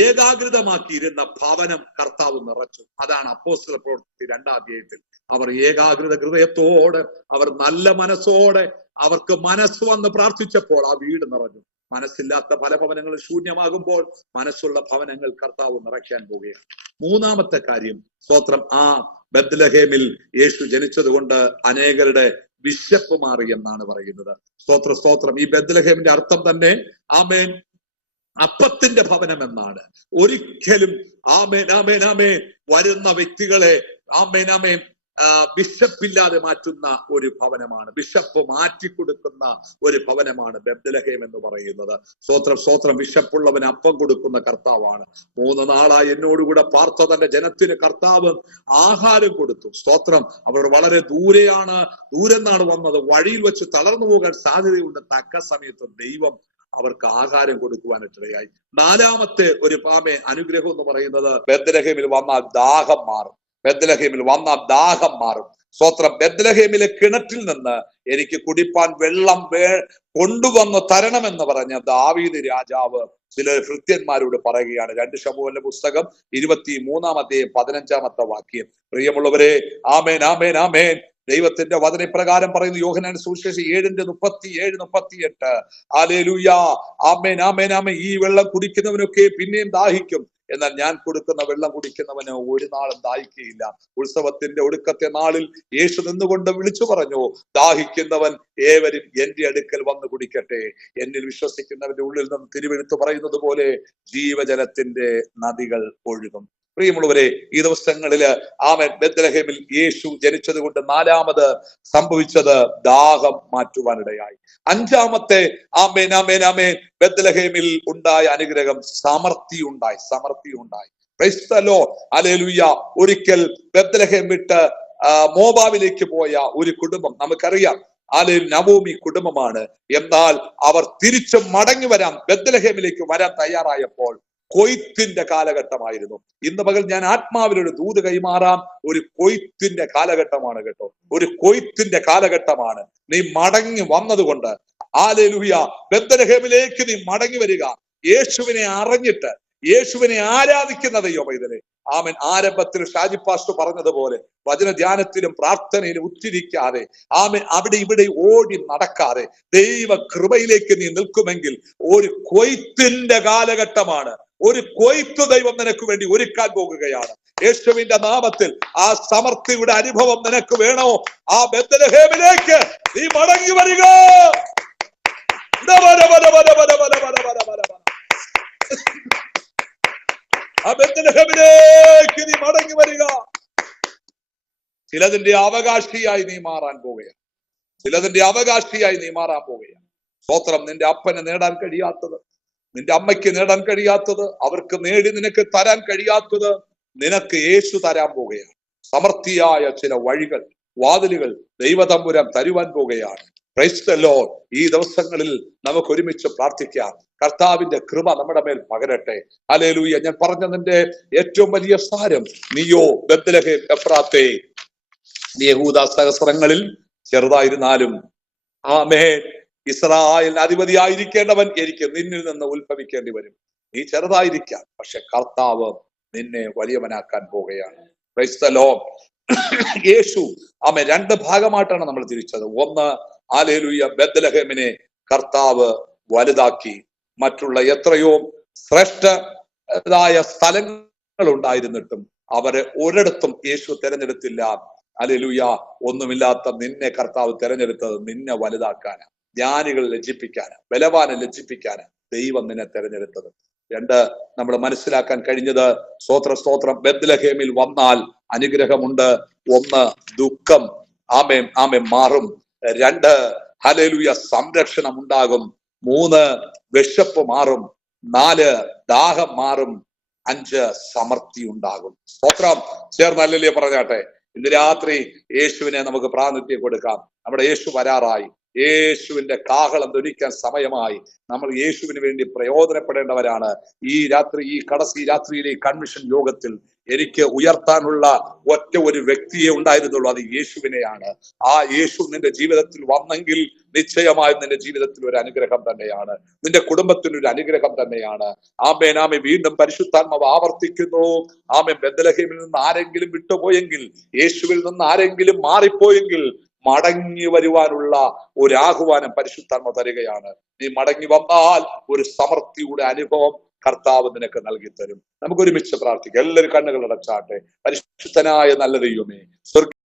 ഏകാഗ്രതമാക്കിയിരുന്ന ഭവനം കർത്താവ് നിറച്ചു. അതാണ് അപ്പോസ്തല പ്രവൃത്തി 2-ാം അധ്യായത്തിൽ അവർ ഏകാഗ്രത ഹൃദയത്തോടെ, അവർ നല്ല മനസ്സോടെ അവർക്ക് മനസ്സ് വന്ന് പ്രാർത്ഥിച്ചപ്പോൾ ആ വീട് നിറഞ്ഞു. മനസ്സില്ലാത്ത പല ഭവനങ്ങളും ശൂന്യമാകുമ്പോൾ മനസ്സുള്ള ഭവനങ്ങൾ കർത്താവ് നിറയ്ക്കാൻ പോവുകയാണ്. മൂന്നാമത്തെ കാര്യം, സ്തോത്രം, ആ ബത്ലഹേമിൽ യേശു ജനിച്ചത് കൊണ്ട് അനേകരുടെ വിശപ്പ് മാറി എന്നാണ് പറയുന്നത്. സ്തോത്രം. ഈ ബത്ലഹേമിന്റെ അർത്ഥം തന്നെ ആമേൻ അപ്പത്തിന്റെ ഭവനം എന്നാണ്. ഒരിക്കലും വരുന്ന വ്യക്തികളെ ബിഷപ്പില്ലാതെ മാറ്റുന്ന ഒരു ഭവനമാണ്, ബിഷപ്പ് മാറ്റിക്കൊടുക്കുന്ന ഒരു ഭവനമാണ് ബത്ലഹേം എന്ന് പറയുന്നത്. സ്തോത്രം. ബിഷപ്പുള്ളവന് അപ്പം കൊടുക്കുന്ന കർത്താവാണ്. 3 നാളായി എന്നോടുകൂടെ പാർത്ത തന്റെ ജനത്തിന് കർത്താവ് ആഹാരം കൊടുത്തു. സ്തോത്രം. അവർ വളരെ ദൂരെന്നാണ് വന്നത്. വഴിയിൽ വെച്ച് തളർന്നു പോകാൻ സാധ്യതയുണ്ട്. തക്ക സമയത്ത് ദൈവം അവർക്ക് ആഹാരം കൊടുക്കുവാനിടയായി. 4ാമത്തെ ഒരു അനുഗ്രഹം എന്ന് പറയുന്നത് ബത്ലഹേമിൽ വന്നാൽ ദാഹം മാറും. ബത്ലഹേമിൽ വന്നാൽ ദാഹം മാറും. സ്തോത്രം. ബത്ലഹേമിലെ കിണറ്റിൽ നിന്ന് എനിക്ക് കുടിപ്പാൻ വെള്ളം കൊണ്ടുവന്ന് തരണമെന്ന് പറഞ്ഞ ദാവീദ് രാജാവ് ചില ഭൃത്യന്മാരോട് പറയുകയാണ്. 2 ശമൂവേലിന്റെ പുസ്തകം 23-ാം അധ്യായം 15-ാമത്തെ വാക്യം. പ്രിയമുള്ളവരെ, ആമേൻ. ദൈവത്തിന്റെ വചനപ്രകാരം പറയുന്നു. യോഹന്നാന്റെ സുവിശേഷം 7:37-38. ഹല്ലേലൂയ. ആമേൻ. ഈ വെള്ളം കുടിക്കുന്നവനൊക്കെ പിന്നെയും ദാഹിക്കും, എന്നാൽ ഞാൻ കൊടുക്കുന്ന വെള്ളം കുടിക്കുന്നവന് ഒരു നാളും ദാഹിക്കുകയില്ല. ഉത്സവത്തിന്റെ ഒടുക്കത്തെ നാളിൽ യേശു നിന്നുകൊണ്ട് വിളിച്ചു പറഞ്ഞു, ദാഹിക്കുന്നവൻ ഏവരും എന്റെ അടുക്കൽ വന്ന് കുടിക്കട്ടെ. എന്നിൽ വിശ്വസിക്കുന്നവന്റെ ഉള്ളിൽ നിന്ന് തിരുവെഴുത്ത് പറയുന്നത് പോലെ ജീവജലത്തിന്റെ നദികൾ ഒഴുകും. പ്രിയമുള്ളവരെ, ഈ ദിവസങ്ങളില് ബത്ലഹേമിൽ യേശു ജനിച്ചത് കൊണ്ട് 4ാമത് സംഭവിച്ചത് ദാഹം മാറ്റുവാനിടയായി. 5ാമത്തെ ബത്ലഹേമിൽ ഉണ്ടായ അനുഗ്രഹം സമൃദ്ധി ഉണ്ടായി. Praise the Lord. ഹല്ലേലൂയ. ഒരിക്കൽ ബത്ലഹേം വിട്ട് മോവാബിലേക്ക് പോയ ഒരു കുടുംബം നമുക്കറിയാം. നവോമി കുടുംബമാണ്. എന്നാൽ അവർ തിരിച്ചു മടങ്ങി ബത്ലഹേമിലേക്ക് വരാൻ തയ്യാറായപ്പോൾ കൊയ്ത്തിന്റെ കാലഘട്ടമായിരുന്നു. ഇന്ന് പകൽ ഞാൻ ആത്മാവിലൊരു ദൂത് കൈമാറാം. ഒരു കൊയ്ത്തിന്റെ കാലഘട്ടമാണ് കേട്ടോ, ഒരു കൊയ്ത്തിന്റെ കാലഘട്ടമാണ്. നീ മടങ്ങി വന്നതുകൊണ്ട് ഹല്ലേലൂയ, ബത്ലഹേമിലേക്ക് നീ മടങ്ങി വരിക. യേശുവിനെ അറിഞ്ഞിട്ട്, യേശുവിനെ ആരാധിക്കുന്ന ദൈവമൈതലേ. ആമേൻ. ആരംഭത്തിൽ ഷാജി പാസ്റ്റർ പറഞ്ഞതുപോലെ വചനധ്യാനത്തിലും പ്രാർത്ഥനയിലും ഉറ്റിരിക്കാതെ അവിടെ ഇവിടെ ഓടി നടക്കാതെ ദൈവ കൃപയിലേക്ക് നീ നിൽക്കുമെങ്കിൽ ഒരു കൊയ്ത്തിന്റെ കാലഘട്ടമാണ്. ഒരു കൊയ്ത്ത് ദൈവം നിനക്ക് വേണ്ടി ഒരുക്കാൻ പോകുകയാണ്. യേശുവിന്റെ നാമത്തിൽ ആ സമൃദ്ധിയുടെ അനുഭവം നിനക്ക് വേണോ? ആ ബത്ലഹേമിലേക്ക് നീ മടങ്ങി വരിക. ആ ബത്ലഹേമിലേക്ക് നീ മടങ്ങി വരിക. ചിലതിന്റെ അവകാശിയായി നീ മാറാൻ പോവുകയാണ്. സ്തോത്രം. നിന്റെ അപ്പന് നേടാൻ കഴിയാത്തത്, നിന്റെ അമ്മയ്ക്ക് നേടാൻ കഴിയാത്തത്, അവർക്ക് നേടി നിനക്ക് തരാൻ കഴിയാത്തത് നിനക്ക് യേശു തരാൻ പോവുകയാണ്. സമൃദ്ധിയായ ചില വഴികൾ, വാതിലുകൾ ദൈവതമ്പുരാൻ തരുവാൻ പോവുകയാണ്. Praise the Lord. ഈ ദിവസങ്ങളിൽ നമുക്ക് ഒരുമിച്ച് പ്രാർത്ഥിക്കാം. കർത്താവിന്റെ കൃപ നമ്മുടെ മേൽ പകരട്ടെ. ഹല്ലേലൂയ. ഞാൻ പറഞ്ഞതിന്റെ ഏറ്റവും വലിയ സാരം, നീയോ ബത്ലഹേം എഫ്രാത്തേ, യഹൂദ സഹസ്രങ്ങളിൽ ചെറുതായിരുന്നാലും ആമേൻ, ഇസ്രായേൽ അധിപതിയായിരിക്കേണ്ടവൻ എനിക്ക് നിന്നിൽ നിന്ന് ഉത്ഭവിക്കേണ്ടി വരും. നീ ചെറുതായിരിക്കാം, പക്ഷെ കർത്താവ് നിന്നെ വലിയവനാക്കാൻ പോവുകയാണ്. Praise the Lord. യേശു രണ്ട് ഭാഗമായിട്ടാണ് നമ്മൾ തിരിച്ചത്. ഒന്ന്, ഹല്ലേലൂയ, ബത്ലഹേമിനെ കർത്താവ് വലുതാക്കി. മറ്റുള്ള എത്രയോ ശ്രേഷ്ഠതായ സ്ഥലങ്ങൾ ഉണ്ടായിരുന്നിട്ടും അവരെ ഒരിടത്തും യേശു തിരഞ്ഞെടുത്തില്ല. ഹല്ലേലൂയ. ഒന്നുമില്ലാത്ത നിന്നെ കർത്താവ് തിരഞ്ഞെടുത്തത് നിന്നെ വലുതാക്കാനാണ്, ജ്ഞാനികളെ ലജ്ജിപ്പിക്കാനാണ്, ബലവാനെ ലജ്ജിപ്പിക്കാനാണ് ദൈവം നിന്നെ തിരഞ്ഞെടുത്തത്. 2, നമ്മൾ മനസ്സിലാക്കാൻ കഴിഞ്ഞത്, സ്തോത്രം, ബത്ലഹേമിൽ വന്നാൽ അനുഗ്രഹമുണ്ട്. 1, ദുഃഖം മാറും. 2, ഹല്ലേലൂയ, സംരക്ഷണം ഉണ്ടാകും. 3, വിശപ്പ് മാറും. 4, ദാഹം മാറും. 5, സമൃദ്ധി ഉണ്ടാകും. സ്തോത്രം. ചേർന്നല്ലേ പറഞ്ഞാട്ടെ. ഇന്ന് രാത്രി യേശുവിനെ നമുക്ക് പ്രാതിനിധ്യം കൊടുക്കാം. നമ്മുടെ യേശു വരാറായി. യേശുവിന്റെ കാഹളം ധ്വനിക്കാൻ സമയമായി. നമ്മൾ യേശുവിന് വേണ്ടി പ്രയോജനപ്പെടേണ്ടവരാണ്. ഈ രാത്രിയിലെ കൺവെൻഷൻ യോഗത്തിൽ എനിക്ക് ഉയർത്താനുള്ള ഒറ്റ ഒരു വ്യക്തിയെ ഉണ്ടായിരുന്നുള്ളൂ, അത് യേശുവിനെയാണ്. ആ യേശു നിന്റെ ജീവിതത്തിൽ വന്നെങ്കിൽ നിശ്ചയമായും നിന്റെ ജീവിതത്തിൽ ഒരു അനുഗ്രഹം തന്നെയാണ്, നിന്റെ കുടുംബത്തിന് ഒരു അനുഗ്രഹം തന്നെയാണ്. ആമേൻ ആമേൻ. വീണ്ടും പരിശുദ്ധാത്മാവ് ആവർത്തിക്കുന്നു. ആമേൻ. ബെത്ലഹേമിൽ നിന്ന് ആരെങ്കിലും വിട്ടുപോയെങ്കിൽ, യേശുവിൽ നിന്ന് ആരെങ്കിലും മാറിപ്പോയെങ്കിൽ മടങ്ങി വരുവാനുള്ള ഒരു ആഹ്വാനം പരിശുദ്ധാത്മാവ് തരികയാണ്. നീ മടങ്ങി വന്നാൽ ഒരു സമൃദ്ധിയുടെ അനുഭവം കർത്താവ് നിനക്ക് നൽകി തരും. നമുക്ക് ഒരുമിച്ച് പ്രാർത്ഥിക്കാം. എല്ലാവരും കണ്ണുകൾ അടച്ചാട്ടെ. പരിശുദ്ധനായ നല്ല ദൈവമേ,